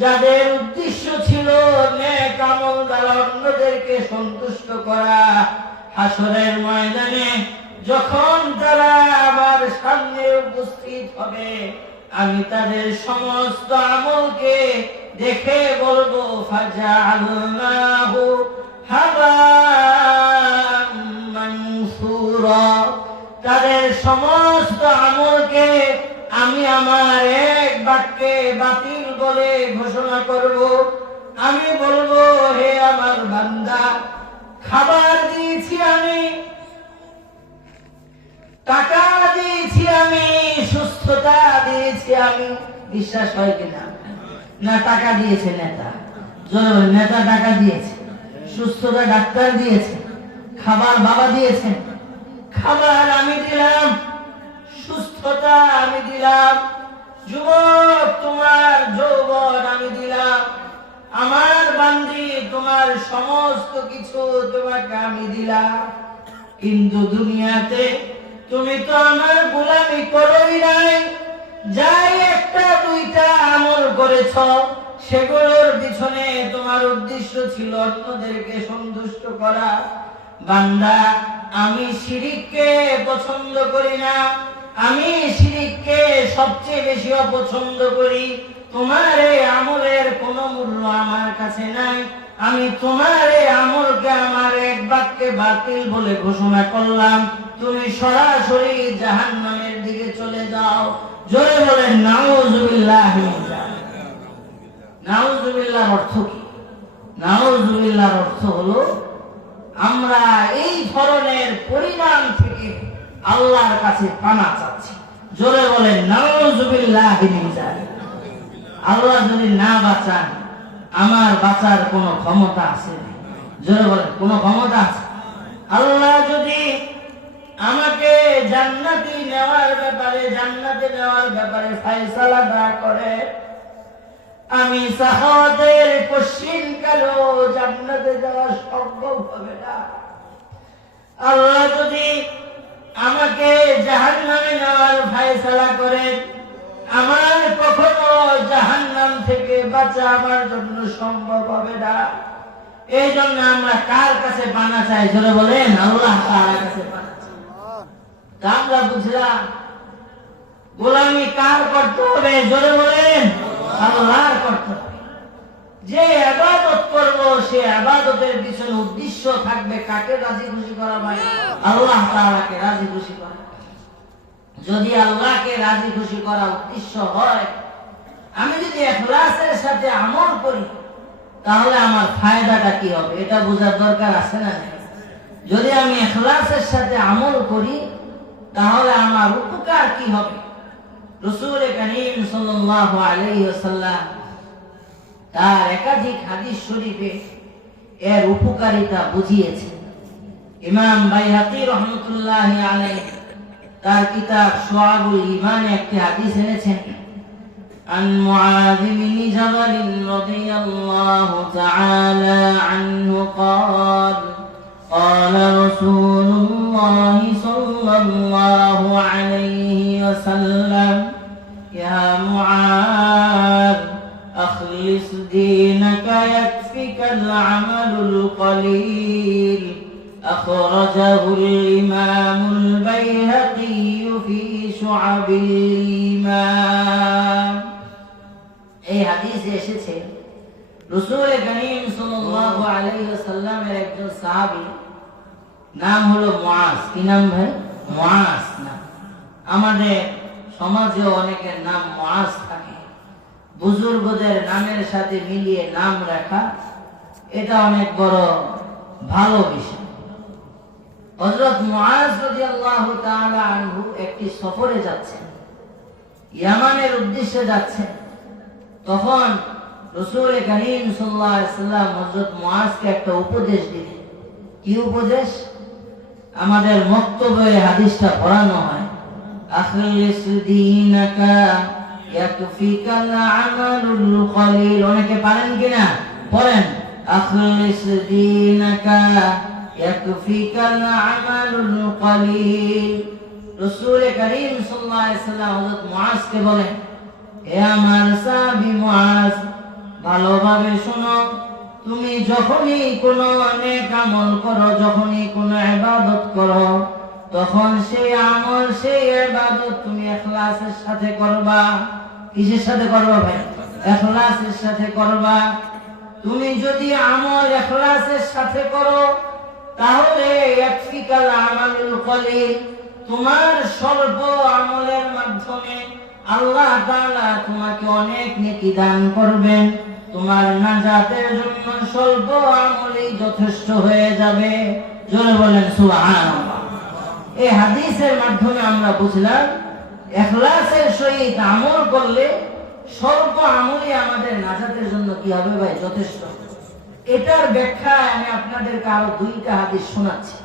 যাদের উদ্দেশ্য ছিল নেক আমল দ্বারা অন্যদেরকে সন্তুষ্ট করা, হাসরের ময়দানে যখন তারা আমার সামনে উপস্থিত হবে, আমি তাদের সমস্ত আমলকে দেখে বলবো ফাজআলনাহু হাবাম মানসুরা, তাদের সমস্ত আমলকে আমি আমার এক বাক্যে বাতিল বলে ঘোষণা করব। আমি বলবো, হে আমার বান্দা, খাবার দিয়েছি আমি, টাকা দিয়েছি আমি, সুস্থতা দিয়েছি আমি। বিশ্বাস হয় কিনা? না টাকা দিয়েছে নেতা, নেতা টাকা দিয়েছে, সুস্থতা ডাক্তার দিয়েছে, খাবার বাবা দিয়েছেন, খাবার আমি দিলাম, সুস্থতা আমি দিলাম, যুবক তোমার যৌবন আমি দিলাম, আমার বান্দি তোমার সমস্ত কিছু তোমাকে আমি দিলাম। কিন্তু দুনিয়াতে তুমি তো আমার গোলামি করোই নাই, যাই একটা দুইটা আমল করেছ, সেগুলোর পিছনে তোমার উদ্দেশ্য ছিল অন্যদেরকে সন্তুষ্ট করা। বান্দা, আমি শিরিককে পছন্দ করি না, আমি শিরিককে সবচেয়ে বেশি অপছন্দ করি। তোমার এই আমলের কোনো মূল্য আমার কাছে নাই, আমি তোমার এই আমলকে আমার এক বাক্যে বাতিল বলে ঘোষণা করলাম। তুমি সরাসরি জাহান্নামের দিকে চলে যাও। জোরে বলেন নাউযুবিল্লাহ। নাউযুবিল্লাহর অর্থ কি? নাউযুবিল্লাহর অর্থ হলো আমরা এই ধরনের পরিণাম থেকে আল্লাহর কাছে পানা চাচ্ছি। জোরে বলেন নাউযুবিল্লাহ। আল্লাহ যদি না বাঁচান, আমার বাঁচার কোনো ক্ষমতা আছে? জোরে বলেন কোনো ক্ষমতা আছে? আল্লাহ যদি আমাকে জান্নাতে নেওয়ার ব্যাপারে ফয়সালা না করে, আমি সাহাবাদের কশিন কালো জান্নাতে যাওয়া সম্ভব হবে না। আল্লাহ যদি আমাকে জাহান্নামে নেওয়ার ফয়সালা করে, আমার কখনো জাহান্নাম থেকে বাঁচা আমার জন্য সম্ভব হবে না। এই জন্য আমরা কার কাছে পানা চাই? জোরে বলেন আল্লাহ তাআলার কাছে পানা চাই। আমরা বুঝলাম গোলামি কার করতে হবে? জোরে বলেন আল্লাহর করতে হবে। যে ইবাদত করব, সে ইবাদতের পিছনে উদ্দেশ্য থাকবে কাকে রাজি খুশি করা? ভাই আল্লাহ তাআলাকে রাজি খুশি করা। যদি আল্লাহকে রাজি খুশি করা উদ্দেশ্য হয়, আমি যদি ইখলাসের সাথে আমল করি, তাহলে আমার ফায়দাটা কি হবে এটা বোঝার দরকার আছে না? যদি আমি ইখলাসের সাথে আমল করি, তাহলে আমার উপকার কি হবে? রাসূল করিম সাল্লাল্লাহু আলাইহি ওয়াসাল্লাম তার একাধিক হাদিস শরীফে এর উপকারিতা বুঝিয়েছেন। ইমাম বাইহাকী রাহমাতুল্লাহি আলাইহি তার কিতাব শুআবুল ঈমানে একটি হাদিস এনেছেন। عن معاذ بن جبل رضي الله تعالى عنه قال قال رسول الله صلى الله عليه وسلم يا معاذ أخلص دينك يكفك العمل القليل أخرجه الإمام البيهقي في شعب الإيمان। এই হাদিসে এসেছে রাসূল করিম সাল্লাল্লাহু আলাইহি ওয়াসাল্লামের একজন সাহাবী, নাম হলো মুআজ। কি নাম ভাই? মুআজ। না, আমাদের সমাজে অনেকের নাম মুআজ থাকে। বুজুর্গদের নামের সাথে মিলিয়ে নাম রাখা, এটা অনেক বড় ভালো বিষয়। হযরত মুআজ রাদিয়াল্লাহু তাআলা আনহু একটি সফরে যাচ্ছেন, ইয়ামানের উদ্দেশ্যে যাচ্ছেন। তখন রাসূল করিম সাল্লাল্লাহু আলাইহি ওয়াসাল্লাম হযরত মুআজকে একটা উপদেশ দিলেন। কি উপদেশ? আমাদের মক্তবে হাদিসটা পড়ানো হয়, আখলিস দীনাকা ইয়াকফিকাল আমালুল কলিল। অনেকে পারেন কিনা পড়েন, আখলিস দীনাকা ইয়াকফিকাল আমালুল কলিল। রাসূল করিম সাল্লাল্লাহু আলাইহি ওয়াসাল্লাম হযরত মুআজকে বলেন, হে আমার সাহাবী মুআজ, ভালোভাবে শোনো, তুমি যখনই কোনো নেক আমল করো, যখনই কোনো ইবাদত করো, তখন সেই আমল, সেই ইবাদত তুমি ইখলাসের সাথে করবা। কিসের সাথে করবা ভাই? ইখলাসের সাথে করবা। তুমি যদি আমল ইখলাসের সাথে করো, তাহলে ইয়াকফিকাল আমালুল কলিল, তোমার স্বল্প আমলের মাধ্যমে আল্লাহ তাআলা তোমাকে অনেক নেকি দান করবেন। তোমার নাজাতের জন্য স্বল্প আমলই যথেষ্ট হয়ে যাবে। জোরে বলেন সুবহানাল্লাহ। এই হাদিসের মাধ্যমে আমরা বুঝলাম ইখলাসের সহিত আমল করলে স্বল্প আমলই আমাদের নাজাতের জন্য কি হবে ভাই? যথেষ্ট। এটার ব্যাখ্যায় আমি আপনাদেরকে আরো দুইটা হাদিস শোনাচ্ছি।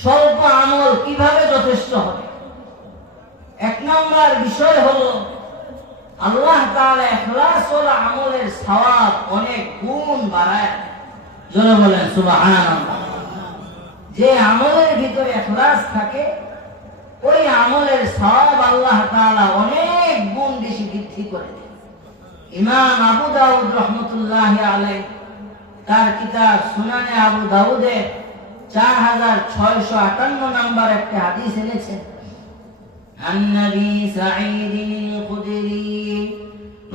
স্বল্প আমল কিভাবে যথেষ্ট হবে? এক নম্বর বিষয় হলো আল্লাহ তাআলা ইখলাস ওয়ালা আমলের সওয়াব অনেক গুণ বাড়ায়। জোরে বলেন সুবহানাল্লাহ। যে আমলের ভিতরে ইখলাস থাকে, ওই আমলের সওয়াব আল্লাহ তাআলা অনেক গুণ বেশি বৃদ্ধি করে দেন। ইমাম আবু দাউদ রাহমাতুল্লাহি আলাইহি তার কিতাব সুনানে আবু দাউদে 4658 নম্বর একটা হাদিস এনেছেন। عن نبي سعيد الخدري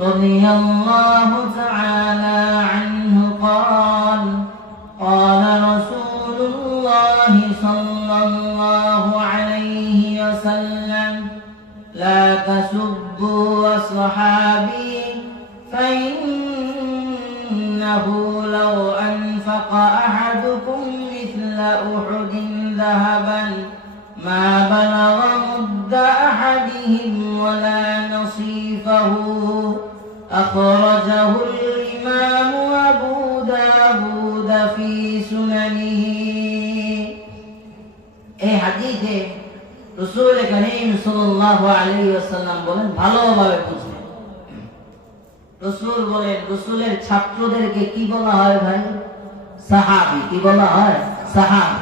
رضي الله تعالى عنه قال قال رسول الله صلى الله عليه وسلم لا تسبوا أصحابي فإنه لو أنفق أحدكم مثل أحد ذهبا ما بلغ مد أحدهم ولا نصيفه أخرجه الإمام أبو داود في سننه। এই হাদিসে রাসূল করিম সাল্লাল্লাহু আলাইহি ওয়াসাল্লাম বলেন, ভালোভাবে বুঝবেন। রাসূল বলেন, রাসূলের ছাত্রদেরকে কি বলা হয় ভাই? সাহাবী। কি বলা হয়? সাহাবী।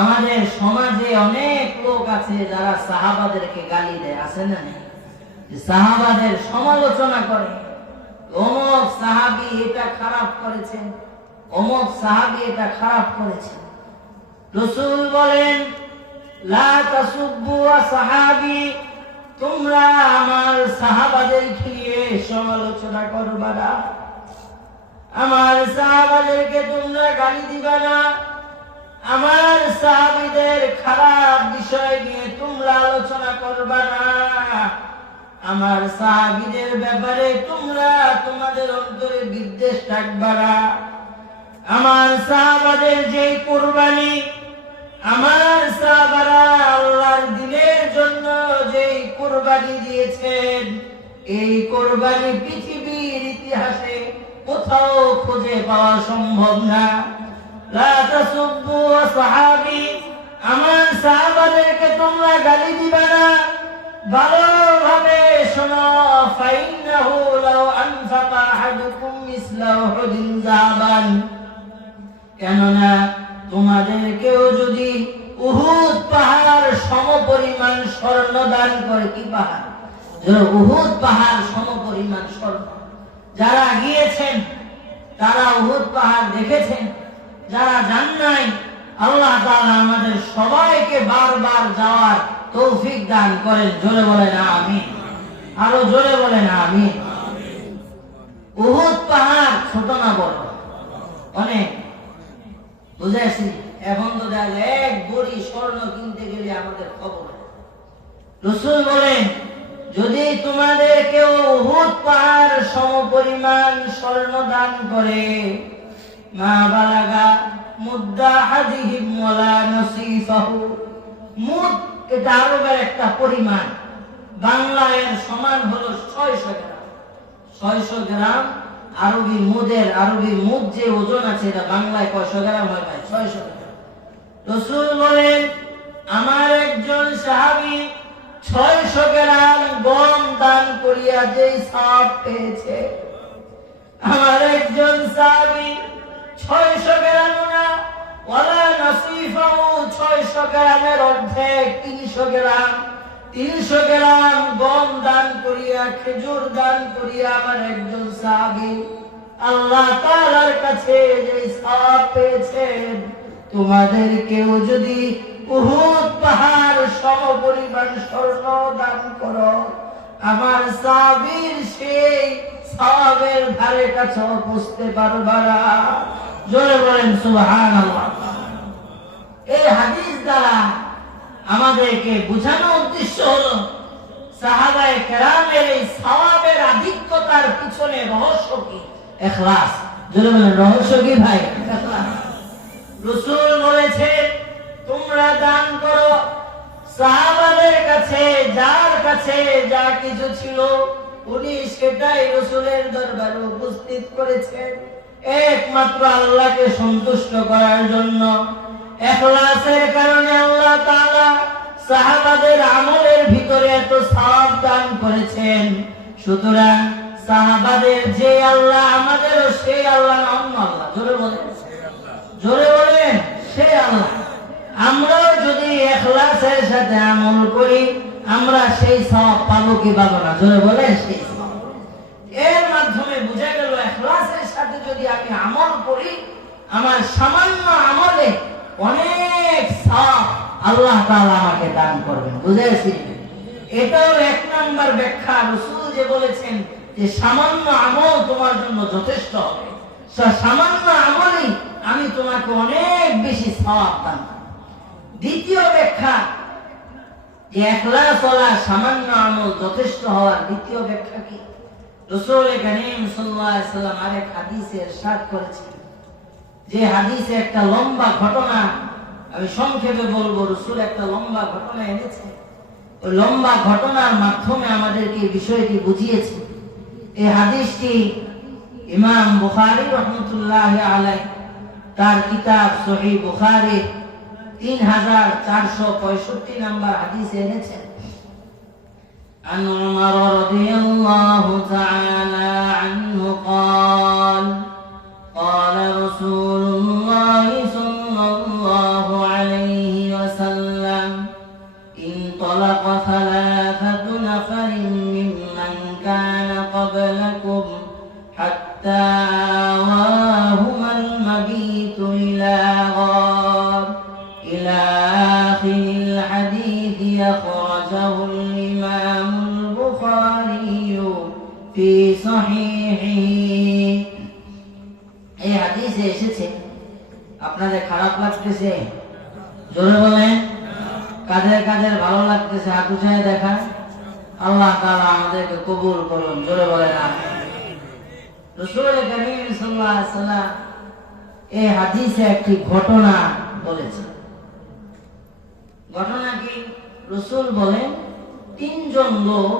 আমাদের সমাজে অনেক লোক আছে যারা সাহাবাদেরকে গালি দেয়, আছে না? সাহাবাদের সমালোচনা করে, অমুক সাহাবী এটা খারাপ করেছেন, অমুক সাহাবী এটা খারাপ করেছেন। রাসূল বলেন, লা তাসুব্বু আসহাবি, তোমরা আমার সাহাবাদের নিয়ে সমালোচনা করবা না, আমার সাহাবাদেরকে তোমরা গালি দিবা না, আমার সাহাবীদের খারাপ বিষয় নিয়ে তোমরা আলোচনা করবা না, আমার সাহাবীদের ব্যাপারে তোমরা তোমাদের অন্তরে বিদ্বেষ রাখবা না। আমার সাহাবাদের যে কুরবানি, আমার সাহাবারা আল্লাহর দ্বীনের জন্য যে কুরবানি দিয়েছেন, এই কুরবানি পৃথিবীর ইতিহাসে কোথাও খুঁজে পাওয়া সম্ভব না। লা তাসুব্বু আসহাবি, আমার সাহাবাদেরকে তোমরা গালি দিবা না। ভালোভাবে শোনো, ফাইন্নাহু লাউ আনফাকা আহাদুকুম মিসলা উহুদিন যাবান, কেননা তোমাদের কেউ যদি উহুদ পাহাড় সমপরিমাণ স্বর্ণ দান করে, কি পাহাড়? উহুদ পাহাড় সমপরিমাণ স্বর্ণ। যারা গিয়েছেন তারা উহুদ পাহাড় দেখেছেন, যারা যান নাই আল্লাহ তাআলা আমাদের সবাইকে বারবার যাওয়ার তৌফিক দান করেন। জোরে বলেন আমিন। আরো জোরে বলেন আমিন। উহুদ পাহাড় ছোট না বড়? অনেক। বুঝেছি? এখন তো দেখলে এক বড়ি স্বর্ণ কিনতে গেলে আমাদের খবর। রাসূল বলেন, যদি তোমাদের কেউ উহুদ পাহাড় সমপরিমাণ স্বর্ণ দান করে, মা বালাগা মুদ্দা হাদিহিম ওয়ালা নসিফাহু, মুদ এটা আরবের একটা পরিমাণ, বাংলায় সমান হলো 600 গ্রাম। 600 গ্রাম আরবি মুদের, আরবি মুদ যে ওজন আছে এটা বাংলায় কয়শো গ্রাম হয় ভাই? 600 গ্রাম। রাসূল বলেন, আমার একজন সাহাবী 600 গ্রাম গম দান করিয়া যে সওয়াব পেয়েছে, আমার একজন সাহাবী 600 গ্রাম না ওয়ালা নাসিফাহু 600 গ্রামের অর্ধেক 300 গ্রাম গম দান করিয়া খেজুর দান করিয়া আমার একজন সাহাবী আল্লাহ তাআলার কাছে যে সওয়াব পেয়েছেন, তোমাদের কেউ যদি উহুদ পাহাড় সমপরিমাণ স্বর্ণ দান করো, আমার সাহাবীর সেই সওয়াবের ধারে কাছে পৌঁছতে পারবা না। জোরে বলেন সুবহানাল্লাহ। এই হাদিস দ্বারা আমাদেরকে বোঝানো উদ্দেশ্য হলো সাহাবায়ে কেরামের এই সওয়াবের আধিক্যতার পিছনে রহস্য কি? ইখলাস। জোরে বলেন রহস্য কি ভাই? ইখলাস। রাসূল বলেছেন তোমরা দান করো। সাহাবাদের কাছে যার কাছে যা কিছু ছিল উনি সেটাই রাসূলের দরবারে উপস্থিত করেছেন একমাত্র আল্লাহকে সন্তুষ্ট করার জন্য। ইখলাসের কারণে আল্লাহ তাআলা সাহাবাদের আমলের ভিতরে এত সওয়াব দান করেছেন। সুতরাং সাহাবাদের যে আল্লাহ, আমাদেরও সেই আল্লাহ, অন্য আল্লাহ। জোরে বলেন, জোরে বলেন, সেই আল্লাহ। আমরাও যদি ইখলাসের সাথে আমল করি আমরা সেই সওয়াব পাবো কি পাবো না? জোরে বলেন সেই সওয়াব। এর মাধ্যমে বোঝা গেল ইখলাসের সাথে যদি আমি আমল করি আমার সামান্য আমলে অনেক সওয়াব আল্লাহ তাআলা আমাকে দান করবেন। বুঝেছি? এটাও এক নাম্বার ব্যাখ্যা। রাসূল যে বলেছেন যে সামান্য আমল তোমার জন্য যথেষ্ট হবে, সামান্য আমলই আমি তোমাকে অনেক বেশি সওয়াব দান করব। দ্বিতীয় ব্যাখ্যা যে ইখলাস ওয়ালা সামান্য আমল যথেষ্ট হওয়ার দ্বিতীয় ব্যাখ্যা কি? রাসূল করিম সাল্লাল্লাহু আলাইহি ওয়াসাল্লাম আরেক হাদিসে ইরশাদ করেছেন, যে হাদিসে একটা লম্বা ঘটনা আমি সংক্ষেপে বলবো। রাসূল একটা লম্বা ঘটনা এনেছেন, ওই লম্বা ঘটনার মাধ্যমে আমাদেরকে এই বিষয়টি বুঝিয়েছেন। এই হাদিসটি ইমাম বুখারী রাহমাতুল্লাহি আলাইহি তার কিতাব সহিহ বুখারী 3465 নম্বর হাদিসে এনেছেন। عن عمر رضي الله تعالى عنه قال قال رسول الله صلى الله عليه وسلم انطلق ثلاثة نفر ممن كان قبلكم حتى آواهم المبيت إلى غار إلى آخر الحديث أخرجه الإمام البخاري في صحيحه। এই হাদিসে এসেছে, আপনাদের খারাপ লাগতেছে? জোরে বলেন। কাদের কাদের ভালো লাগতেছে হাত উঠায় দেখান। আল্লাহ তাআলা আমাদেরকে কবুল করুন। জোরে বলেন আমিন। রাসূল করিম সাল্লাল্লাহু আলাইহি ওয়াসাল্লাম এই হাদিসে একটি ঘটনা বলেছেন। ঘটনা কি? রাসূল বলেন তিনজন লোক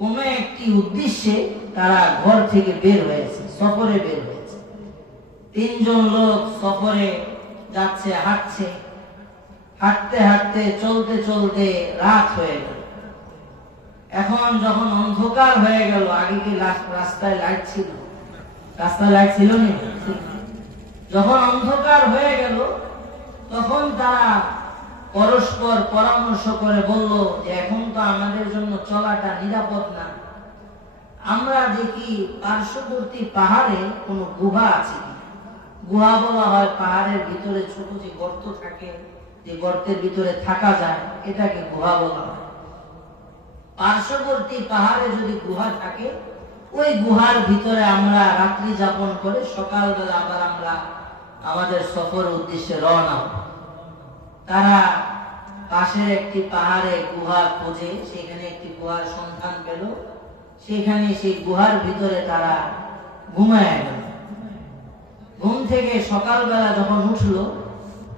কোন একটি উদ্দেশ্যে তারা ঘর থেকে বের হয়েছে, সফরে বের হয়েছে। তিনজন লোক সফরে যাচ্ছে, হাঁটছে, হাঁটতে হাঁটতে চলতে চলতে রাত হয়ে গেল। এখন যখন অন্ধকার হয়ে গেল, আগে কি রাস্তায় লাইট ছিল? রাস্তায় লাইট ছিল না। যখন অন্ধকার হয়ে গেল তখন তারা পরস্পর পরামর্শ করে বলল যে এখন তো আমাদের জন্য চলাটা নিরাপদ না, আমরা দেখি পার্শ্ববর্তী পাহাড়ে কোনো গুহা আছে কিনা। গুহা বলা হয় পাহাড়ের ভিতরে ছোট যে গর্ত থাকে, যে গর্তের ভিতরে থাকা যায়, এটাকে গুহা বলা হয়। পার্শ্ববর্তী পাহাড়ে যদি গুহা থাকে ওই গুহার ভিতরে আমরা রাত্রি যাপন করে সকালবেলা আবার আমরা আমাদের সফর উদ্দেশ্যে রওনা হব। তারা পাশের একটি পাহাড়ে গুহা খোঁজে, সেখানে একটি গুহার সন্ধান পেল, সেখানে সেই গুহার ভিতরে তারা ঘুমায় গেল। ঘুম থেকে সকালবেলা যখন উঠলো,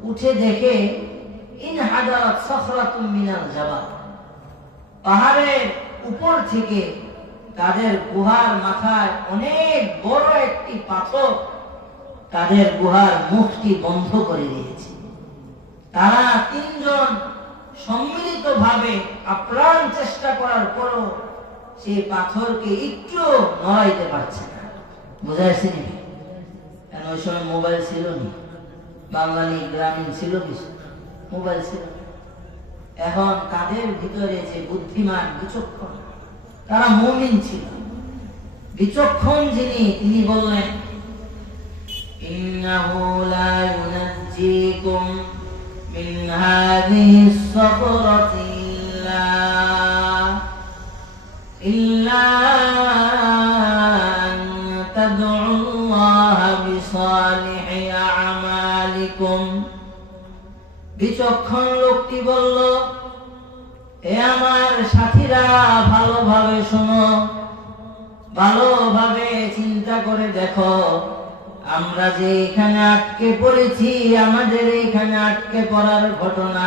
উঠে দেখে ইনহাদারাত সাখরাতুম মিনাল জাবাল, পাহাড়ের উপর থেকে তাদের গুহার মাথায় অনেক বড় একটি পাথর তাদের গুহার মুখটি বন্ধ করে দিয়েছে। তারা তিনজন সম্মিলিতভাবে আপ্রাণ চেষ্টা করার পরও সেই পাথরকে একটু নড়াইতে পারছে না। বোঝা যাচ্ছে নাকি? কেন ওই সময় মোবাইল ছিল না, বাঙালি গ্রামীণ ছিল কিছু, মোবাইল ছিল। এখন তাদের ভিতরে যে বুদ্ধিমান বিচক্ষণ, তারা মুমিন ছিল, বিচক্ষণ যিনি, তিনি বললেন ইন্নাহু লা ইউনাজ্জিকুম মিন হাযিহিস সাবরাতি ইল্লা আন তাদউল্লাহা বিসালিহি আমালিকুম। বিচক্ষণ লোকটি বলল, এ আমার সাথীরা, ভালোভাবে শোনো, ভালোভাবে চিন্তা করে দেখো, আমরা যে এখানে আটকে পড়েছি, আমাদের এখানে আটকে পড়ার ঘটনা,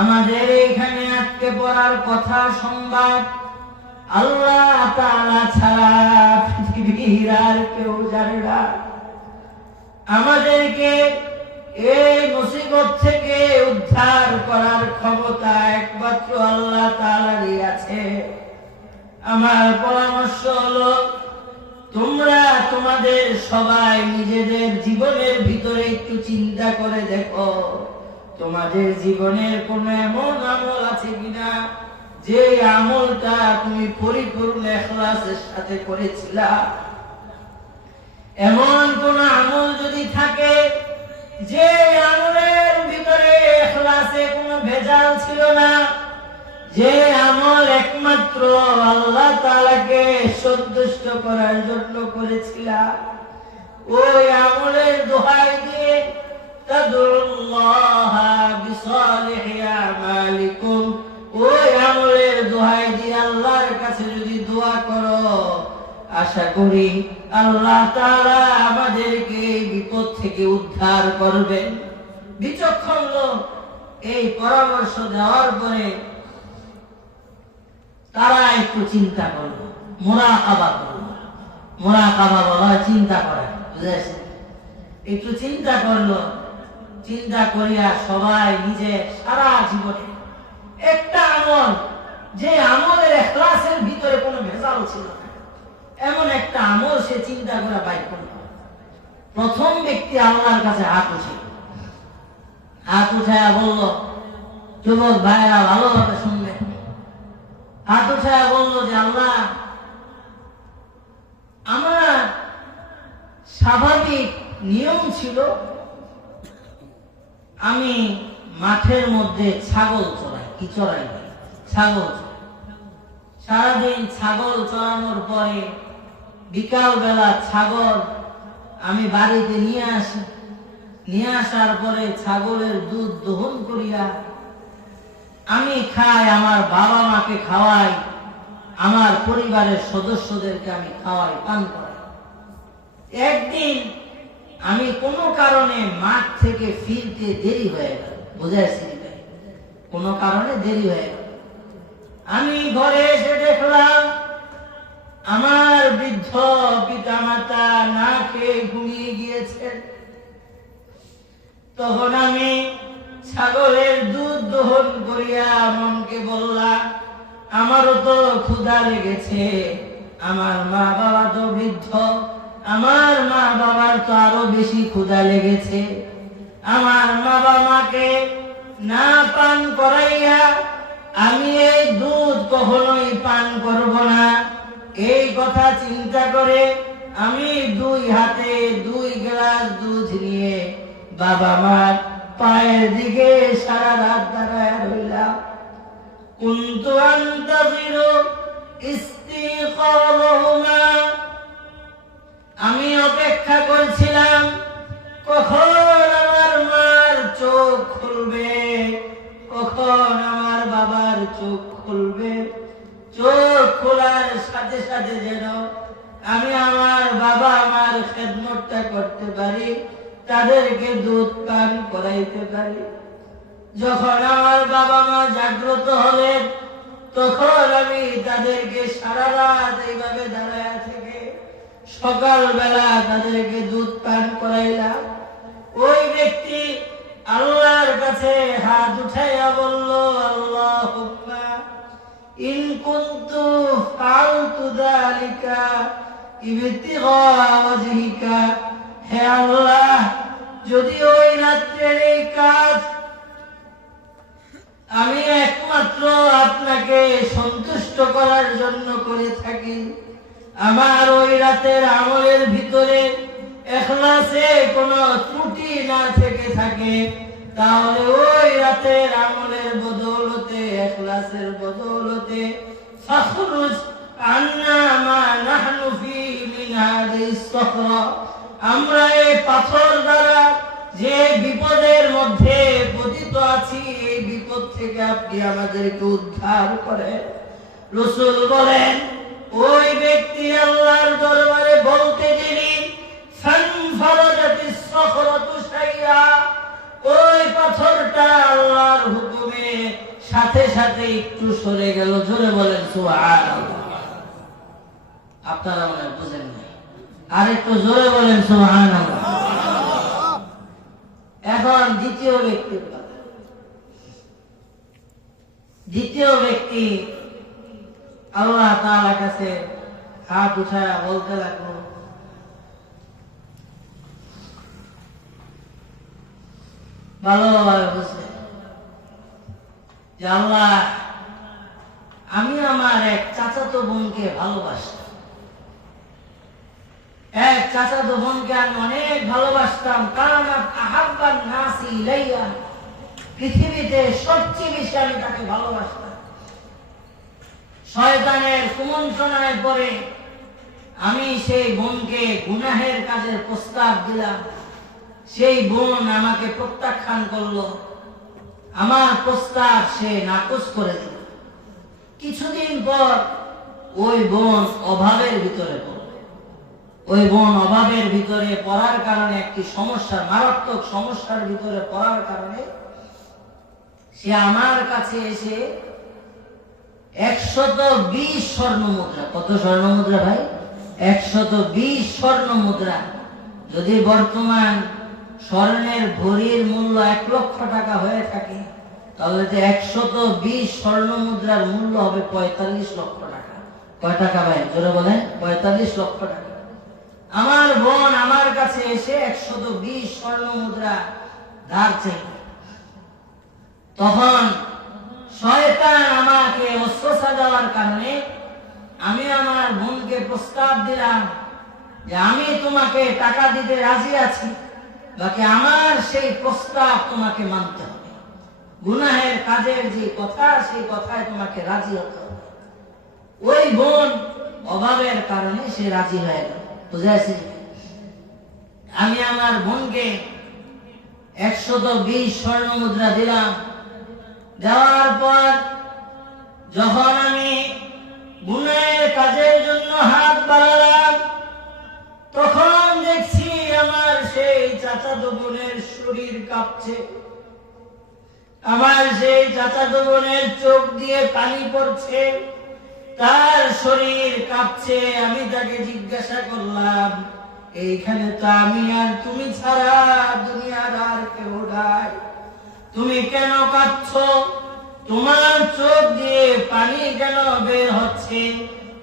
আমাদের এখানে আটকে পড়ার কথা, সংবাদ আল্লাহ তাআলা ছাড়া পৃথিবীর আর কেউ জানে না। আমাদেরকে এই মুসিবত থেকে উদ্ধার করার ক্ষমতা একমাত্র আল্লাহ তাআলারই আছে। আমার পরামর্শ হলো, তোমরা তোমাদের সবাই নিজেদের জীবনের ভিতরে একটু চিন্তা করে দেখো, তোমাদের জীবনের কোন এমন আমল আছে কিনা যে আমলটা তুমি পরিপূর্ণ ইখলাসের সাথে করেছিলা। এমন কোন আমল যদি থাকে যে আমলের ভিতরে ইখলাসে কোনো ভেজাল ছিল না, যে আমল একমাত্র আল্লাহ তাআলাকে সন্তুষ্ট করার জন্য করেছিলা, ওই আমলের দোহাই দিয়ে তাদউল্লাহা বিসালিহি আমালিকুম, ওই আমলের দোহাই দিয়ে আল্লাহর কাছে যদি দোয়া করো, আশা করি আল্লাহ তাআলা আমাদেরকে এই বিপদ থেকে উদ্ধার করবেন। বিচক্ষণ লোক এই পরামর্শ দেওয়ার পরে তারা একটু চিন্তা করলো, মুরাকাবা করলো। মুরাকাবা বলা হয় চিন্তা করা, বুঝেছে? একটু চিন্তা করলো, চিন্তা করিয়া সবাই নিজে সারা জীবনে একটা আমল, যে আমলের ইখলাসের ভিতরে কোনো ভেজাল ছিল না, এমন একটা আমল সে চিন্তা করে বাইর করল। প্রথম ব্যক্তি আল্লাহর কাছে হাত উঠাইল, হাত উঠাইয়া বলল, যুবক ভাইরা ভালোভাবে শুনবেন, হাত উঠাইয়া বলল যে আল্লাহ, আমার স্বাভাবিক নিয়ম ছিল আমি মাঠের মধ্যে ছাগল চড়াই। কি চড়াই? ছাগল চড়াই। সারাদিন ছাগল চড়ানোর পরে বিকাল বেলা ছাগল আমি বাড়িতে নিয়ে আসি, নিয়ে আসার পরে ছাগলের দুধ দহন করিয়া আমি খাই, আমার বাবা মাকে খাওয়াই, আমার পরিবারের সদস্যদেরকে আমি খাওয়াই, পান করাই। একদিন আমি কোনো কারণে মাঠ থেকে ফিরতে দেরি হয়ে গেল, বুঝাইছি? কোনো কারণে দেরি হয়ে গেল। আমি ঘরে এসে দেখলাম আমার বৃদ্ধ পিতামাতা না খেয়ে ঘুমিয়ে গিয়েছেন। তখন আমি ছাগলের দুধ দহন করিয়া মনকে বললাম, আমারও তো ক্ষুধা লেগেছে, আমার মা বাবা তো বৃদ্ধ, আমার মা বাবার তো আরো বেশি ক্ষুধা লেগেছে। আমার মা বাবাকে না পান করাইয়া আমি এই দুধ কখনোই পান করব না। এই কথা চিন্তা করে আমি দুই হাতে 2 গ্লাস দুধ নিয়ে বাবা মার পায়ের দিকে সারা রাত দাঁড়ায় রইলাম। কুনতু আনতাযিরু ইস্তিকারাহুমা, আমি অপেক্ষা করছিলাম কখন আমার মার চোখ খুলবে, কখন আমার বাবার চোখ খুলবে। চোখ খোলার সাথে সাথে যেন আমি আমার বাবা মার খেদমতটা করতে পারি, তাদেরকে দুধ পান করাইতে পারি। যখন আমার বাবা মা জাগ্রত হলেন, তখন আমি তাদেরকে সারা রাত এইভাবে দাঁড়ায় থেকে সকালবেলা তাদেরকে দুধ পান করাইলাম। ওই ব্যক্তি আল্লাহর কাছে হাত উঠাইয়া বলল, আল্লাহুম্মা ইন কুনতু ফাআলতু যালিকা ইবতিগা ওয়াজহিকা, হে আল্লাহ, যদি ওই রাত্রের এই কাজ আমি একমাত্র আপনাকে সন্তুষ্ট করার জন্য করে থাকি, আমার ওই রাতের আমলের ভিতরে ইখলাসে কোনো ত্রুটি না থেকে থাকে, তাহলে ওই রাতের আমলের বদৌলতে, ইখলাসের বদৌলতে ফাখরুজ আন্না মা নাহনু ফি মিন হাদিস সখরা, আমরা এই পাথর দ্বারা যে বিপদের মধ্যে পতিত আছি, এই বিপদ থেকে আপনি আমাদেরকে উদ্ধার করেন। রাসূল বলেন, ওই ব্যক্তি আল্লাহর দরবারে বলতে দেরি ফানফারাজাতিস সখরাতু শাইয়া, ওই পাথরটা আল্লাহর হুকুমে সাথে সাথে একটু সরে গেল। জোরে বলেন সুবহানাল্লাহ। আপনারা মনে বুঝেন না, আর একটু জোরে বলেন সুবহানাল্লাহ। এখন দ্বিতীয় ব্যক্তির কথা। দ্বিতীয় ব্যক্তি আল্লাহ তাআলার কাছে হাত উঠায়া বলতে লাগলো, ভালোভাবে বুঝলে যে আল্লাহ, আমি আমার এক চাচাতো বোনকে ভালোবাসতাম, এক চাচাতো বোনকে আমি অনেক ভালোবাসতাম, কানাত আহাব্বান নাসি ইলাইয়া, পৃথিবীতে সবচেয়ে বেশি আমি তাকে ভালোবাসতাম। শয়তানের কুমন্ত্রণায় পড়ে আমি সেই বোনকে গুনাহের কাজের প্রস্তাব দিলাম, সেই বোন আমাকে প্রত্যাখ্যান করলো, আমার প্রস্তাব সে নাকচ করে দিল। কিছুদিন পর ওই বোন অভাবের ভিতরে পড়ল। ওই বোন অভাবের ভিতরে পড়ার কারণে, একটি সমস্যার, মারাত্মক সমস্যার ভিতরে পড়ার কারণে সে আমার কাছে এসে 120 স্বর্ণ মুদ্রা, কত স্বর্ণ মুদ্রা ভাই? 120 স্বর্ণ মুদ্রা। যদি বর্তমান স্বর্ণের ভরির মূল্য 1 লক্ষ টাকা হয়ে থাকে, তাহলে 120 স্বর্ণ মুদ্রার মূল্য হবে 45 লক্ষ টাকা। কয় টাকা ভাই? জোরে বলেন। 45 লক্ষ টাকা। আমার বোন আমার কাছে এসে 120 স্বর্ণ মুদ্রা ধার চাই। তখন শয়তান আমাকে ওসওয়াসা দেওয়ার কারণে আমি আমার বোনকে প্রস্তাব দিলাম যে আমি তোমাকে টাকা দিতে রাজি আছি, বাকি আমার সেই প্রস্তাব তোমাকে মানতে হবে। গুনাহের কাজের যে কথা, সেই কথায় তোমাকে রাজি হতে হবে। ওই বোন অভাবের কারণে সে রাজি হয়ে গেল। বুঝেছি? আমি আমার বোনকে 120 স্বর্ণ মুদ্রা দিলাম। দেওয়ার পর যখন আমি গুনাহের কাজের জন্য হাত বাড়ালাম, তখন দেখছি আমার সেই চাচাতো বোনের শরীর কাঁপছে। আমার সেই চাচাতো বোনের চোখ দিয়ে পানি পড়ছে, তার শরীর কাঁপছে। আমি তাকে জিজ্ঞাসা করলাম, এইখানে তো আমি আর তুমি ছাড়া দুনিয়ার আর কেউ নাই, তুমি কেন কাঁদছো? তোমার চোখ দিয়ে পানি কেন বের হচ্ছে?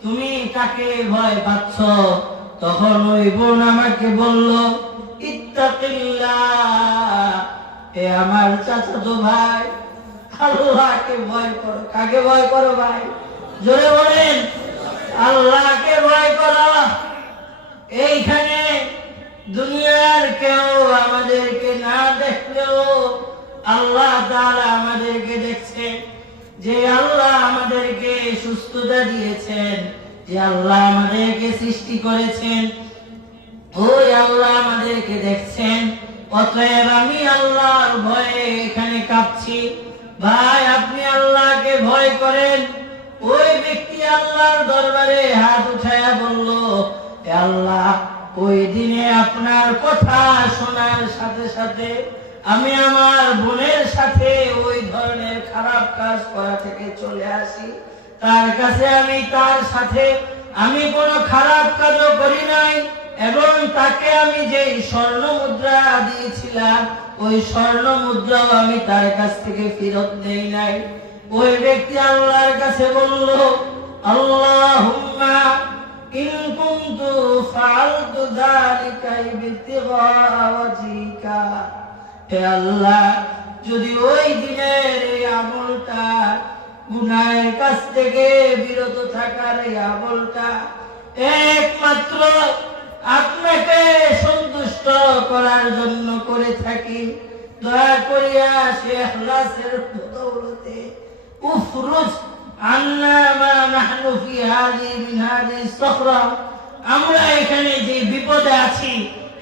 তুমি কাকে ভয় পাচ্ছ? তখন ওই বোন আমাকে বলল, ইত্তাকিল্লাহ, এ আমার চাচাতো ভাই, আল্লাহকে ভয় করো। কাকে ভয় করো ভাই? জোরে বলেন, আল্লাহকে ভয় করো। এইখানে দুনিয়ার কেউ আমাদেরকে না দেখলেও আল্লাহ তাআলা আমাদেরকে দেখছে। যে আল্লাহ আমাদেরকে সুস্থতা দিয়েছেন, যে আল্লাহ আমাদেরকে সৃষ্টি করেছেন, ওই আল্লাহ আমাদেরকে দেখছেন। অতএব আমি আল্লাহর ভয়ে এখানে কাঁপছি। ভাই, আপনি আল্লাহকে ভয় করেন। ওই ব্যক্তি আল্লাহর দরবারে হাত উঠায়া বলল, হে আল্লাহ, ওই দিনে আপনার কথা শোনার সাথে সাথে আমি আমার বোনের সাথে ওই ধরনের খারাপ কাজ করা থেকে চলে আসি। তার কাছে আমি, তার সাথে আমি কোনো খারাপ কাজও করি নাই, এবং তাকে আমি যে স্বর্ণ মুদ্রা দিয়েছিলাম ওই স্বর্ণ মুদ্রাও আমি তার কাছ থেকে ফেরত নেই নাই। ওই ব্যক্তি আল্লাহর কাছে বলল, আল্লাহুম্মা ইন কুনতু ফাআলতু যালিকা ইবতিগা ওয়াজহিকা, হে আল্লাহ, যদি ওই দিনের এই আমলটা, গুনাহের কাছ থেকে বিরত থাকার এই আমলটা একমাত্র আপনাকে সন্তুষ্ট করার জন্য করে থাকি, দয়া করিয়া সে ইখলাসের বদৌলতে উফরুজ আন্না মা নাহনু ফি হাযিহি মিন হাযিহি সখরা, আমরা এখানে যে বিপদে আছি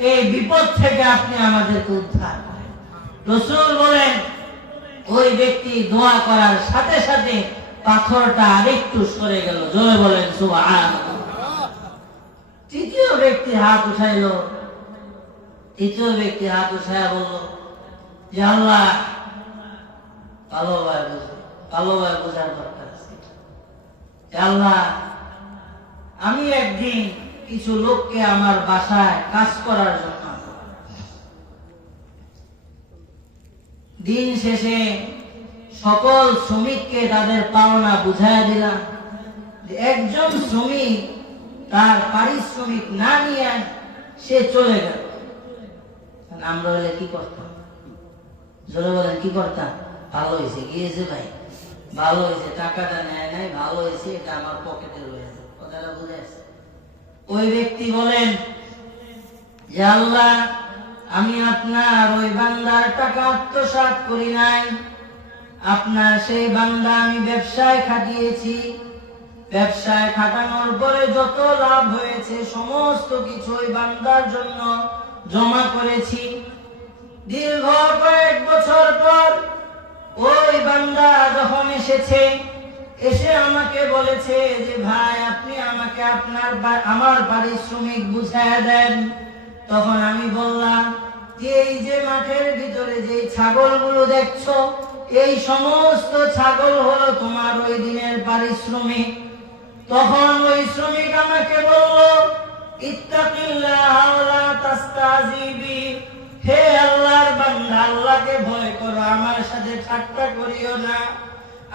এই বিপদ থেকে আপনি আমাদেরকে উদ্ধার করেন। রাসূল বলেন, ওই ব্যক্তি দোয়া করার সাথে সাথে পাথরটা আরেকটু সরে গেল। জোরে বলেন সুবহানাল্লাহ। তৃতীয় ব্যক্তি হাত উঠাইল। তৃতীয় ব্যক্তি হাত উঠাইয়া বলল, যে আল্লাহ, ভালোভাবে বোঝার দরকার আছে। আল্লাহ, আমি একদিন কিছু লোককে আমার বাসায় কাজ করার জন্য, দিন শেষে সকল শ্রমিককে তাদের পাওনা বুঝাইয়া দিলাম, যে একজন শ্রমিক তার পারিশ্রমিক না নিয়ে সে চলে গেল। আমরা হলে কি করতাম? জোরে বলেন, কি করতাম? ভালো হয়েছে, গিয়েছে ভাই, ভালো হয়েছে, টাকাটা নেয় নাই, ভালো হয়েছে, এটা আমার পকেটে রয়েছে। কথাটা বুঝে আসছে? ওই ব্যক্তি বলেন, যে আল্লাহ, আমি আপনার ওই বান্দার টাকা আত্মসাৎ করি নাই, আপনার সেই বান্দা আমি ব্যবসায় খাটিয়েছি, ব্যবসায় খাটানোর পরে যত লাভ হয়েছে সমস্ত কিছু ওই বান্দার জন্য জমা করেছি। দীর্ঘ কয়েক বছর পর ওই বান্দা যখন এসেছে, এসে আমাকে বলেছে যে ভাই, আপনি আমাকে আমার পারিশ্রমিক বুঝাইয়া দেন। তখন আমি বললাম যে এই যে মাঠের ভিতরে যে ছাগলগুলো দেখছো, এই সমস্ত ছাগল হলো তোমার ওই দিনের পারিশ্রমিক। তখন ওই শ্রমিক আমাকে বলল, ইত্তাকিল্লাহ ওয়ালা তাস্তাযিবি, হে আল্লাহর বান্দা, আল্লাহকে ভয় করো, আমার সাথে ঠাট্টা করিও না।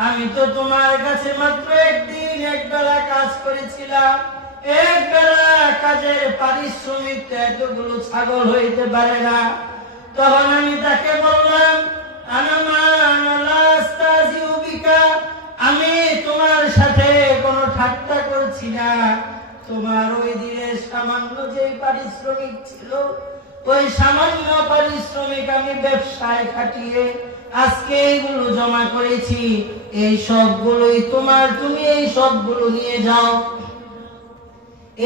আমি তো তোমার কাছে মাত্র একদিন একবেলা কাজ করেছিলাম, এক বেলা কাজের পারিশ্রমিক এতগুলো ছাগল হইতে পারে না। তখন আমি তাকে বললাম, আমি তোমার সাথে কোনো ঠাট্টা করছি না, তোমার ওই দিনের সামান্য যে পারিশ্রমিক ছিল, ওই সামান্য পারিশ্রমিক আমি ব্যবসায় খাটিয়ে আজকে এইগুলো জমা করেছি, এই সবগুলোই তোমার, তুমি এই সবগুলো নিয়ে যাও।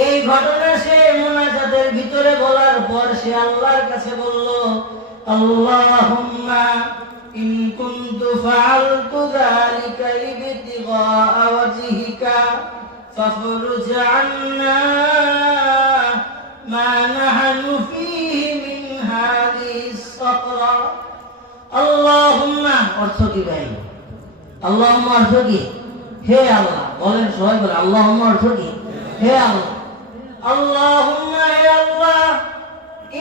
এই ঘটনা সে মুনাজাতের ভিতরে বলার পর সে আল্লাহর কাছে বলল, আল্লাহুম্মা ইন কুনতু ফাআলতু যালিকা ইবতিগা ওয়াজহিকা ফাফরুজ আন্না মা নাহনু ফীহি মিন হাযিহি সখরা। আল্লাহুম্মা অর্থ কি ভাই? আল্লাহুম্মা অর্থ কি? হে আল্লাহ। বলেন সবাই, বলেন আল্লাহুম্মা অর্থ কি? হে আল্লাহ। আল্লাহুম্মা, হে আল্লাহ,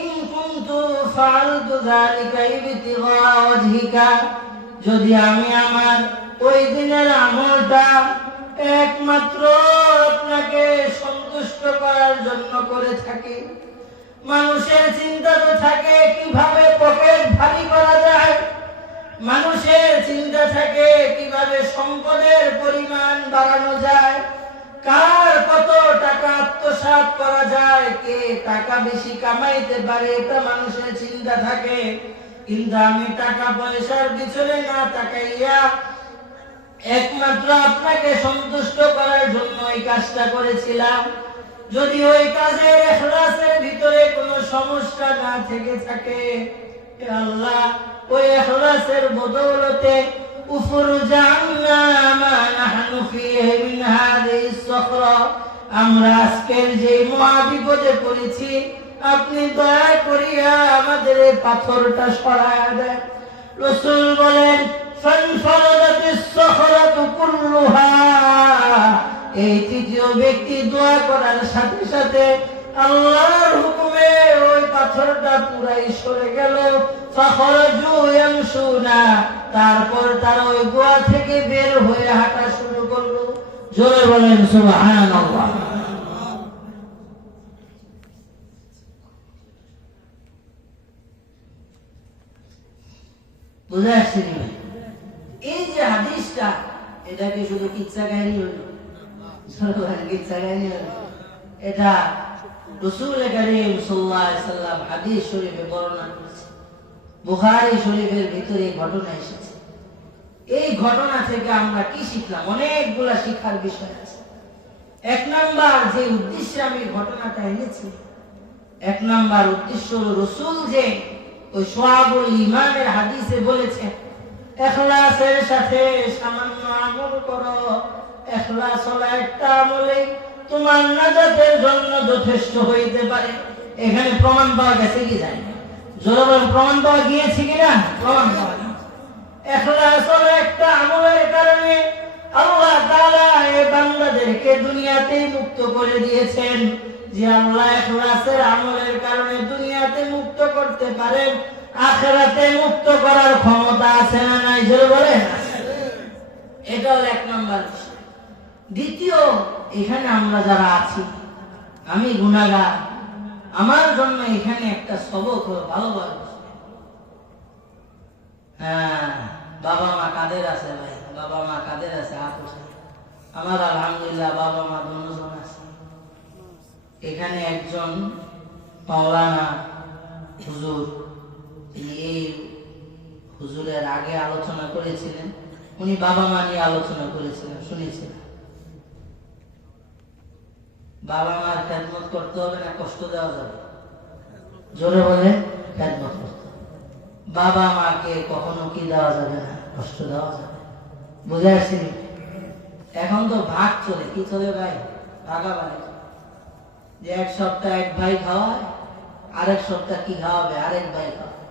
ইন কুনতু ফাআলতু যালিকা ইবতিগা ওয়াজহিকা, যদি আমি আমার ওই দিনের আমলটা একমাত্র আপনাকে সন্তুষ্ট করার জন্য করে থাকি। মানুষের চিন্তা তো থাকে কিভাবে পকেট ভারী করা যায়, মানুষের চিন্তা থাকে কিভাবে সম্পদের পরিমাণ বাড়ানো যায়, কার কত টাকা আত্মসাৎ করা যায়, কে টাকা বেশি কামাইতে পারে, এটা মানুষের চিন্তা থাকে। কিন্তু আমি টাকা পয়সার পিছনে না তাকাইয়া একমাত্র আপনাকে সন্তুষ্ট করার জন্য এই কাজটা করেছিলাম। যদি ওই কাজের ইখলাসের ভিতরে কোনো সমস্যা না থেকে থাকে, হে আল্লাহ, ওই ইখলাসের বদৌলতে উফরুজ আন্না মা নাহনু ফীহি মিন হাযিহি সখরা, আমরা আজকের যে মহাবিপদে পড়েছি, আপনি দয়া করিয়া আমাদের এই পাথরটা সরায়া দেন। রাসূল বলেন, ফানফারাদাতিস সখরাতু কুল্লুহা, এই তৃতীয় ব্যক্তি দোয়া করার সাথে সাথে আল্লাহর হুকুমে ওই পাথরটা পুরাই সরে গেল। ফাখরাজু ইয়ামশুনা, তারপর তারা ওই গুহা থেকে বের হয়ে হাঁটা শুরু করলো। জোরে বলেন সুবহানাল্লাহ। বুঝে আসছে না? এই যে হাদিসটা, এটা কি শুধু কিচ্ছা কাহিনী হলো? কিচ্ছা কাহিনী হলো? এটা রাসূল কারীম সাল্লাল্লাহু আলাইহি সাল্লাম হাদিস শরীফে বর্ণনা করেছেন। বুখারী শরীফের ভিতরে ঘটনা এসেছে। এই ঘটনা থেকে আমরা কি শিখলাম? অনেকগুলা শিক্ষার বিষয় আছে। এক নাম্বার যে উদ্দেশ্যে আমি ঘটনাটা এনেছি, এক নাম্বার উদ্দেশ্য হলো রাসূল যে ওই শুআবুল ঈমানের হাদিসে বলেছেন, ইখলাসের সাথে সামান্য আমল করো। ইখলাস হলো একটা আমলে তোমার নাজাতের জন্য যথেষ্ট হইতে পারে। এখানে প্রমাণ পাওয়া গেছে কি জানি? জোরে প্রমাণ পাওয়া গিয়েছে কিনা? প্রমাণ পাওয়া গেছে। ইখলাস হলো একটা আমলের কারণে আল্লাহ তাআলা এই বান্দাদেরকে দুনিয়াতেই মুক্ত করে দিয়েছেন। যে আল্লাহ ইখলাসের আমলের কারণে দুনিয়াতে মুক্ত করতে পারেন, আখিরাতে মুক্ত করার ক্ষমতা আছে না নাই? জোরে বলেন। এটা হলো এক নাম্বার বিষয়। দ্বিতীয়, এখানে আমরা যারা আছি, আমি গুনাহগার, আমার জন্য এখানে একটা সবক হলো ভালোবাসা। হ্যাঁ, বাবা মা কাদের আছে ভাই? বাবা মা কাদের আছে? আমার আলহামদুলিল্লাহ বাবা মা দুজন আছে। এখানে একজন মাওলানা হুজুর, এই হুজুরের আগে আলোচনা করেছিলেন, উনি বাবা মা নিয়ে আলোচনা করেছিলেন, শুনেছিলেন। বাবা মার খেদমত করতে হবে না কষ্ট দেওয়া যাবে? জোরে বলে খেদমত করতে হবে। বাবা মাকে কখনো কি দেওয়া যাবে না? কষ্ট দেওয়া যাবে। বুঝে আসেনি? এখন তো ভাগ চলে, কি চলে ভাই? ভাগাভাগি। যে এক সপ্তাহ এক ভাই খাওয়ায়, আরেক সপ্তাহ কি খাওয়াবে? আরেক ভাই খাওয়াবে।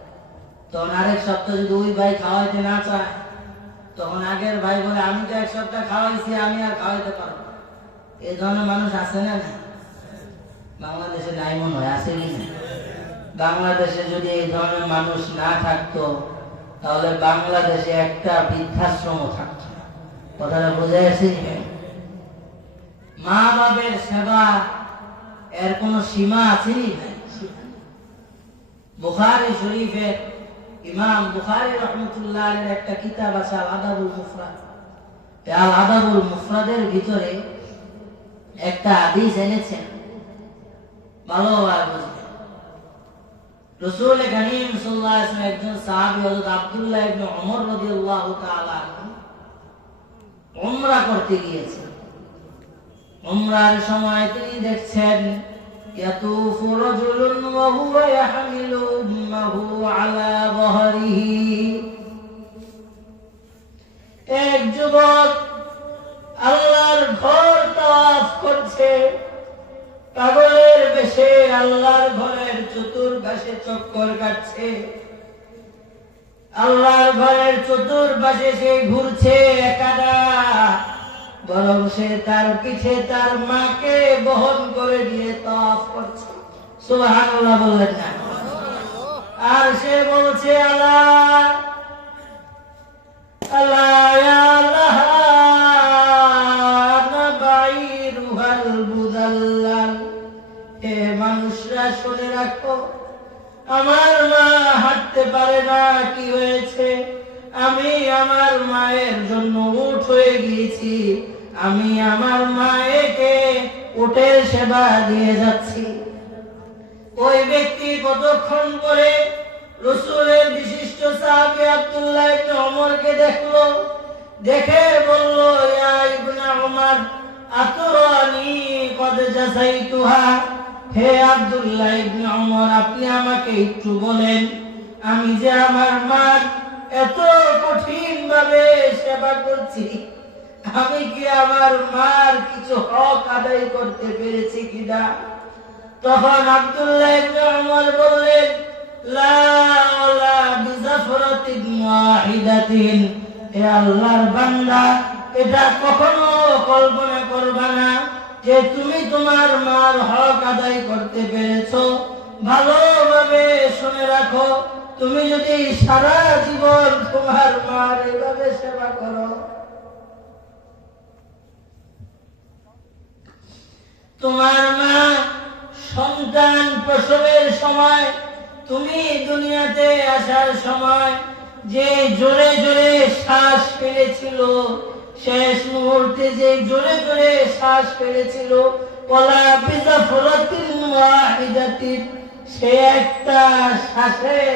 তখন আরেক সপ্তাহ যদি ওই ভাই খাওয়াইতে না চায়, তখন আগের ভাই বলে আমি তো এক সপ্তাহ খাওয়াইছি, আমি আর খাওয়াইতে পারবো না। এই ধরনের মানুষ আছে না? বাংলাদেশে নাই মনে হয়, আছে কি না? বাংলাদেশে যদি এই ধরনের মানুষ না থাকতো, তাহলে বাংলাদেশে একটা বৃদ্ধাশ্রম থাকতো না। কথাটা বোঝা গেছে? মা বাবার সেবা এর কোন সীমা আছে নি ভাই? বুখারী শরীফের ইমাম বুখারী রাহমাতুল্লাহ আলাইহির একটা কিতাব আছে আল আদাবুল মুফরাদ। এই আল আদাবুল মুফরাদের ভিতরে একটা হাদিস এনেছেন, ভালোভাবে বুঝবেন। রাসূল কারীম সাল্লাল্লাহু আলাইহি ওয়াসাল্লাম একজন সাহাবী হযরত আব্দুল্লাহ ইবনে ওমর রাদিয়াল্লাহু তাআলা উমরা করতে গিয়েছেন। উমরার সময় তিনি দেখছেন ইয়াতুফু রাজুলুন ওয়া হুয়া ইয়াহমিলু উম্মাহু আলা যাহরিহি। এক যুবক আল্লাহর ঘর তাওয়াফ করছে, পাগলের বেশে আল্লাহর ঘরের চতুর্পাশে চক্কর কাটছে। আল্লাহর ঘরের চতুর্পাশে সে ঘুরছে একাডা, বরং সে তার পিঠে তার মাকে বহন করে নিয়ে তাওয়াফ করছে। সুবহানাল্লাহ বললেন না? আর সে বলছে আল্লাহ আল্লাহ ইয়া আল্লাহ নাবাইরুহাল মুদাল্লাল। হে মানুষরা শুনে রাখো, আমার মা হাঁটতে পারে না, কি হয়েছে? আমি আমার মায়ের জন্য উট হয়ে গিয়েছি, আমি আমার মায়েকে উটের সেবা দিয়ে যাচ্ছি। ওই ব্যক্তি কতক্ষণ পরে রাসূলের বিশিষ্ট সাহাবী আব্দুল্লাহ ইবনে ওমরকে দেখলো, দেখে বলল, ইয়া ইবনে ওমর আতরানি কদ জাসাইতুহা। হে আব্দুল্লাহ ইবনে ওমর, আপনি আমাকে একটু বলেন, আমি যে আমার মার এত কঠিন ভাবে সেবা করছি, আমি কি আমার মার কিছু হক আদায় করতে পেরেছি কিনা? তখন আব্দুল্লাহ ইবনে ওমর বললেন, লা ওয়ালা বিজাফরাতিন ওয়াহিদাতিন। হে আল্লাহর বান্দা, এটা কখনো কল্পনা করবা না যে তুমি তোমার মার হক আদায় করতে পেরেছো, ভালোভাবে শুনে রাখো, তুমি যদি সারা জীবন তোমার মার এভাবে সেবা করো, তোমার মা সন্তান প্রসবের সময়, তুমি দুনিয়াতে আসার সময় যে জোরে জোরে শ্বাস ফেলেছিল, শেষ মুহূর্তে যে জোরে জোরে শ্বাস ফেলেছিল, ওলা বিজাফরাতিন ওয়াহিদাতিন, সে একটা শ্বাসের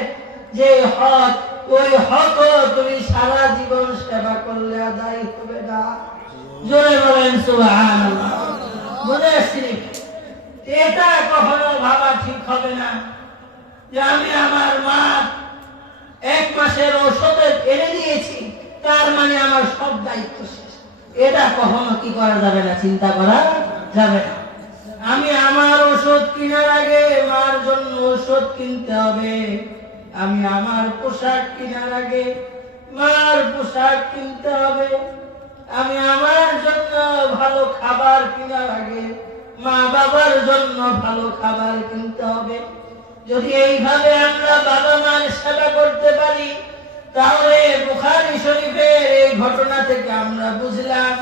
যে হক, ওই হক তুমি সারা জীবন সেবা করলে আদায় হবে না। জোরে বলেন সুবহানাল্লাহ। বুঝে আসছি? এটা কখনো ভাবা ঠিক হবে না যে আমি আমার মা 1 মাসের ঔষধ এনে দিয়েছি, তার মানে আমার সব দায়িত্ব শেষ। এটা কখনো কি করা যাবে না, চিন্তা করা যাবে না। আমি আমার ওষুধ কেনার আগে মার জন্য ওষুধ কিনতে হবে, আমি আমার পোশাক কেনার আগে মার পোশাক কিনতে হবে, আমি আমার জন্য ভালো খাবার কেনার আগে মা বাবার জন্য ভালো খাবার কিনতে হবে। যদি এইভাবে আমরা বাবা মার সেবা করতে পারি, তাহলে বুখারী শরীফের এই ঘটনা থেকে আমরা বুঝলাম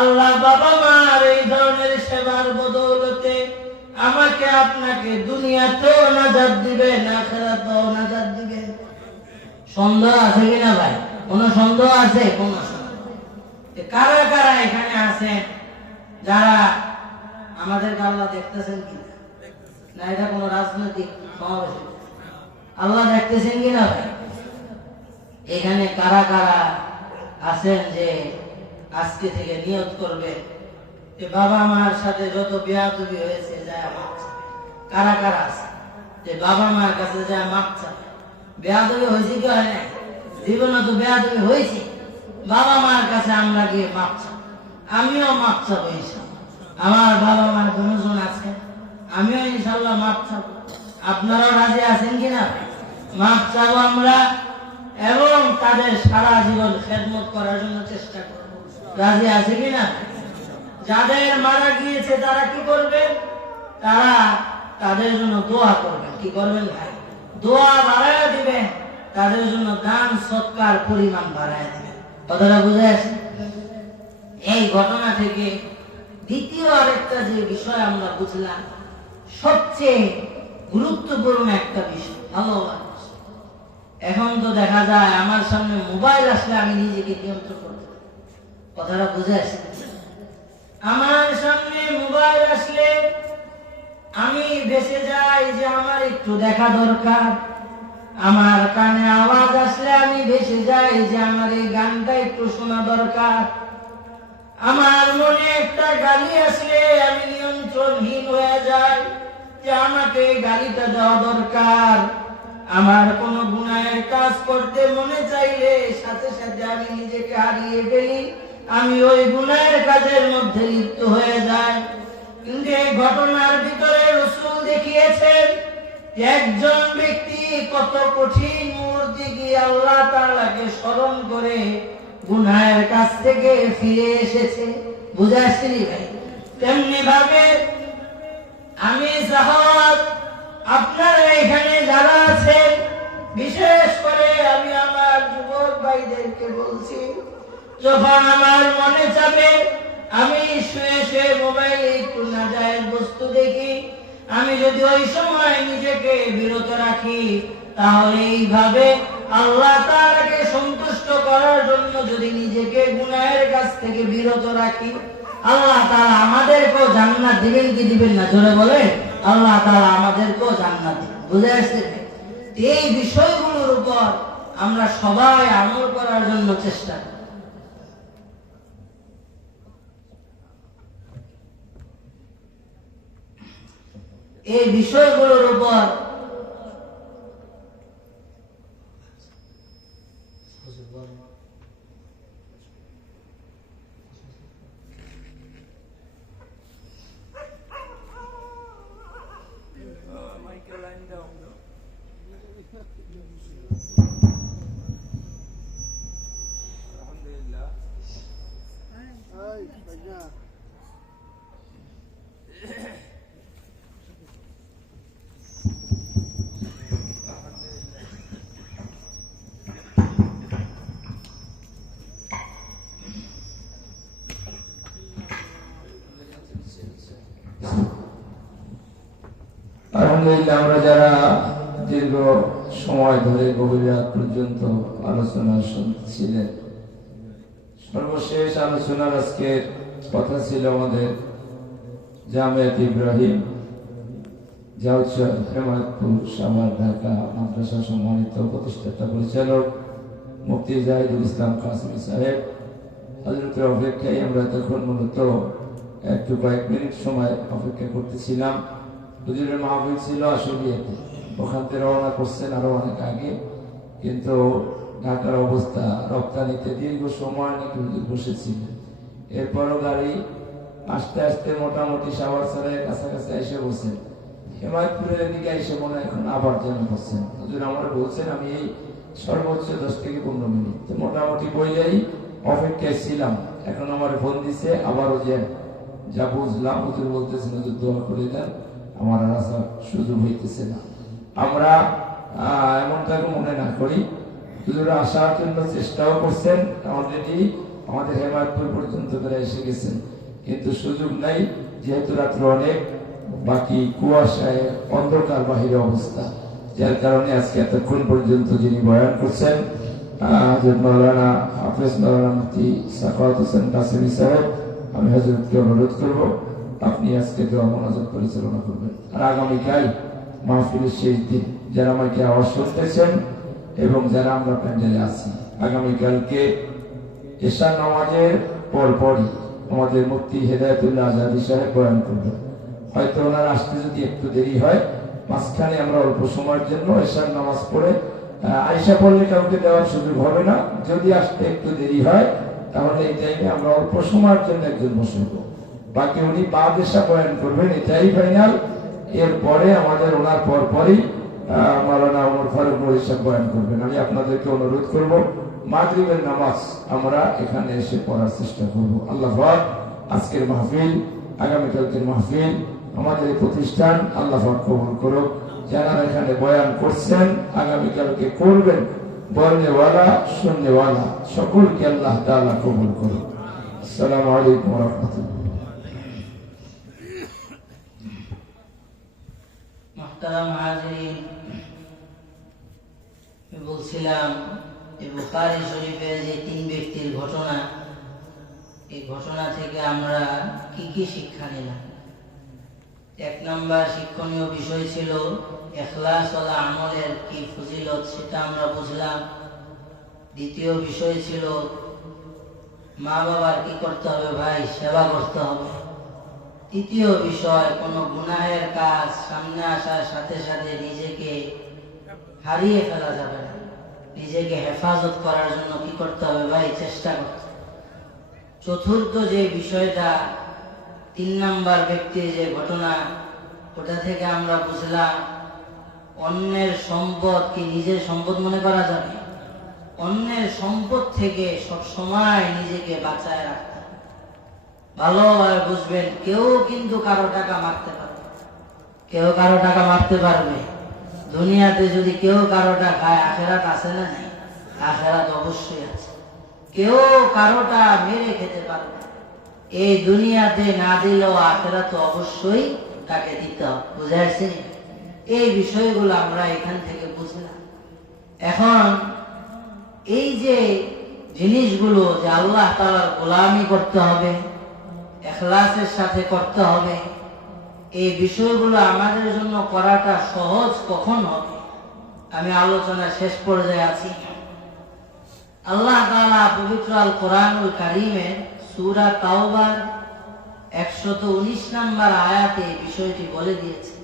আল্লাহ বাবা মার এই ধরনের সেবার বদৌলতে আমাকে আপনাকে দুনিয়াতেও নাজাত দিবেন, আখিরাতেও নাজাত দিবেন। সন্দেহ আছে কিনা ভাই? কোন সন্দেহ আছে? কোন কারা কারা এখানে আছেন যারা আমাদের আল্লাহ দেখতেছেন কিনা? না এটা কোন রাজনৈতিক সমাবেশ? আল্লাহ দেখতেছেন কিনা ভাই? এখানে কারা কারা আছেন যে আজকে থেকে নিয়ত করবে যে বাবা মার সাথে যত বেয়াদবি হয়েছে যায় মাপ চাবে? কারা কারা আছে যে বাবা মার কাছে যায় মাপ চাবে? বেয়াদবি হয়েছে কি হয় নাই? জীবনে তো বেয়াদবি হয়েছে, বাবা মার কাছে আমরা গিয়ে মাপ চাবো। আমিও মাপ চাবো ইনশাআল্লাহ। আমার বাবা মার গুণজন আছে, আমিও ইনশাআল্লাহ মাপ চাবো। আপনারাও রাজি আছেন কিনা? মাপ চাবো আমরা এবং তাদের সারা জীবন খেদমত করার জন্য চেষ্টা করব। রাজি আছে কিনা? যাদের মারা গিয়েছে তারা কি করবেন? তারা তাদের জন্য দোয়া করবেন। কি করবেন ভাই? দোয়া বাড়ায় দিবেন, তাদের জন্য দান সৎকার পরিমাণ বাড়ায় দিবেন। কথাটা বুঝে আসে? এই ঘটনা থেকে দ্বিতীয় আরেকটা যে বিষয় আমরা বুঝলাম, সবচেয়ে গুরুত্বপূর্ণ একটা বিষয় ভালোবাসা। এখন তো দেখা যায় আমার সামনে মোবাইল আসলে আমি নিজেকে নিয়ন্ত্রণ করতে পারি। কথাটা বুঝে আসে? আমার সামনে মোবাইল আসলে আমি ভেসে যাই যে আমার একটু দেখা দরকার। আমার কানে আওয়াজ আসলে আমি ভেসে যাই যে আমার এই গানটা একটু শোনা দরকার। আমার মনে একটা গালি আসলে আমি নিয়ন্ত্রণহীন হয়ে যাই যে আমাকে এই গালিটা দেওয়া দরকার। আমার কোনো গুনাহের কাজ করতে মনে চাইলে সাথে সাথে আমি নিজেকে হারিয়ে ফেলি, আমি ওই গুনাহের কাজের মধ্যে লিপ্ত হয়ে যাই। কিন্তু এই ঘটনার ভিতরে রাসূল দেখিয়েছেন একজন ব্যক্তি কত কঠিন মুহূর্তে গিয়ে আল্লাহ তাআলাকে স্মরণ করে গুনাহের কাছ থেকে ফিরে এসেছে। বুঝে আসছে ভাই? তেমনি ভাবে আমি সাহাবাত, আপনারা এখানে যারা আছেন, বিশেষ করে আমি আমার যুবক ভাইদেরকে বলছি, যখন আমার মনে চাবে আমি শুয়ে শুয়ে মোবাইলে একটু নাজায়েজ বস্তু দেখি, আমি যদি ওই সময় নিজেকে বিরত রাখি, তাহলে এইভাবে আল্লাহ তাআলাকে সন্তুষ্ট করার জন্য যদি নিজেকে গুনাহের কাছ থেকে বিরত রাখি, আল্লাহ তাআলা আমাদেরকেও জান্নাত দিবেন কি দিবেন না? জোরে বলে, আল্লাহ তাআলা আমাদেরকেও জান্নাত দিবেন। বুঝে আসছে? এই বিষয়গুলোর উপর আমরা সবাই আমল করার জন্য চেষ্টা করি। এই বিষয়গুলোর উপর আলহামদুলিল্লাহ আমরা যারা দীর্ঘ সময় ধরে গভীর রাত পর্যন্ত আলোচনা শুনছিলেন, সর্বশেষ আলোচনার আজকের কথা ছিল আমাদের জামিয়াত ইব্রাহিম জাউচা হেমায়তপুর সাভার ঢাকা মাদ্রাসা সম্মানিত প্রতিষ্ঠাতা পরিচালক মুফতি জাহিদুল ইসলাম কাসমি সাহেব হযরতের অপেক্ষায় আমরা তখন মূলত একটু কয়েক মিনিট সময় অপেক্ষা করতেছিলাম। হুজুরের মাহফিল ছিল আশুলিয়াতে, ওখান থেকে রওনা করছেন আরো অনেক আগে, কিন্তু ঢাকার অবস্থা রপ্তানিতে দীর্ঘ সময় নাকি হুজুর বসেছিলেন। এরপরও গাড়ি আস্তে আস্তে মোটামুটি সাভার সালের কাছাকাছি এসে বসেন, হেমায়তপুরের এদিকে এসে মনে হয় এখন আবার যেন বসছেন। হুজুর আমরা বলছেন আমি এই সর্বোচ্চ 10 থেকে 15 মিনিট মোটামুটি বইলেই অপেক্ষায় ছিলাম। এখন আমার ফোন দিছে আবারও যা বুঝলাম হুজুর বলতেছেন হুজুর দোয়া করে দেন, আমার আর আসার সুযোগ হইতেছে না। আমরা এমনটাকে মনে না করি, হুজুর আসার জন্য চেষ্টাও করছেন, অলরেডি আমাদের হেমায়তপুর পর্যন্ত তারা এসে গেছেন, কিন্তু সুযোগ নাই, যেহেতু রাত্র অনেক, বাকি কুয়াশায় অন্ধকার বাহিরে অবস্থা, যার কারণে আজকে এতক্ষণ পর্যন্ত যিনি বয়ান করছেন হযরত মাওলানা হাফেজ মাওলানা মুফতি সাখাওয়াত হোসেন কাসেমি সাহেব, আমি হযরতকে অনুরোধ করব আপনি আজকে দোয়া মোনাজাত পরিচালনা করবেন। আর আগামীকাল মাহফিলের শেষ দিন, যারা আমাকে আওয়াজ শুনতেছেন এবং যারা আমরা প্যান্ডেলে আছি, আগামীকালকে এশার নামাজের পরপরই আমাদের মুফতি হেদায়েতুল্লাহ আজাদি সাহেব বয়ান করবেন। হয়তো ওনার আসতে যদি একটু দেরি হয়, মাঝখানে আমরা অল্প সময়ের জন্য এশার নামাজ পড়ে আয়েশা পড়লে কাউকে দেওয়ার সুযোগ হবে না, যদি আসতে একটু দেরি হয় তাহলে এই টাইমে আমরা অল্প সময়ের জন্য একজন বসব, বাকি উনি বাদ এশা বয়ান করবেন, এটাই ফাইনাল। এরপরে আমাদের ওনার পরপরই মাওলানা ওমর ফারুক মরি সাহেব বয়ান করবেন। আমি আপনাদেরকে অনুরোধ করব মাগরিবের নামাজ আমরা এখানে এসে পড়ার চেষ্টা করব। আল্লাহ পাক আজকের মাহফিল, আগামীকালকের মাহফিল, আমাদের এই প্রতিষ্ঠান আল্লাহ পাক কবুল করুক। যারা এখানে বয়ান করছেন, আগামীকালকে করবেন, বলনেওয়ালা শুননেওয়ালা সকলকে আল্লাহ তাআলা কবুল করুক। আসসালামু আলাইকুম ওয়া রাহমাতুল্লাহ। মুহতারাম হাজিরিন, বলছিলাম এই বুখারী শরীফের যে 3 ব্যক্তির ঘটনা, এই ঘটনা থেকে আমরা কি কি শিক্ষা নিলাম? 1 নম্বর শিক্ষণীয় বিষয় ছিল ইখলাস ওয়ালা আমলের কি ফজিলত, সেটা আমরা বুঝলাম। দ্বিতীয় বিষয় ছিল মা বাবার কি করতে হবে ভাই, সেবা করতে হবে। তৃতীয় বিষয় কোন গুনাহের কাজ সামনে আসার সাথে সাথে নিজেকে হারিয়ে ফেলা যাবে না, নিজেকে হেফাজত করার জন্য কি করতে হবে ভাই, চেষ্টা করতে হবে। চতুর্থ যে বিষয়টা 3 নম্বর ব্যক্তির যে ঘটনা, ওটা থেকে আমরা বুঝলাম অন্যের সম্পদ কি নিজের সম্পদ মনে করা যাবে, অন্যের সম্পদ থেকে সব সময় নিজেকে বাঁচায় রাখতে। ভালোভাবে বুঝবেন, কেউ কিন্তু কারো টাকা মারতে পারবে, কেউ কারো টাকা মারতে পারবে। দুনিয়াতে যদি কেউ কারোটা খায়, আখেরাত আছে না নাই? আখেরাত অবশ্যই আছে। কেউ কারোটা মেরে খেতে পারবে, এই দুনিয়াতে না দিলেও আখেরাত অবশ্যই তাকে দিতে হবে। বুঝে আসছেন? এই বিষয়গুলো আমরা এখান থেকে বুঝলাম। এখন এই যে জিনিসগুলো যে আল্লাহ তাআলার গোলামি করতে হবে, ইখলাসের সাথে করতে হবে, এই বিষয়গুলো আমাদের জন্য করাটা সহজ কখন হবে? আমি আলোচনা শেষ পর্যায়ে আছি। আল্লাহ তাআলা পবিত্র আল কোরআনুল কারীমে সূরা তাওবার 119 নম্বর আয়াতে এই বিষয়টি বলে দিয়েছে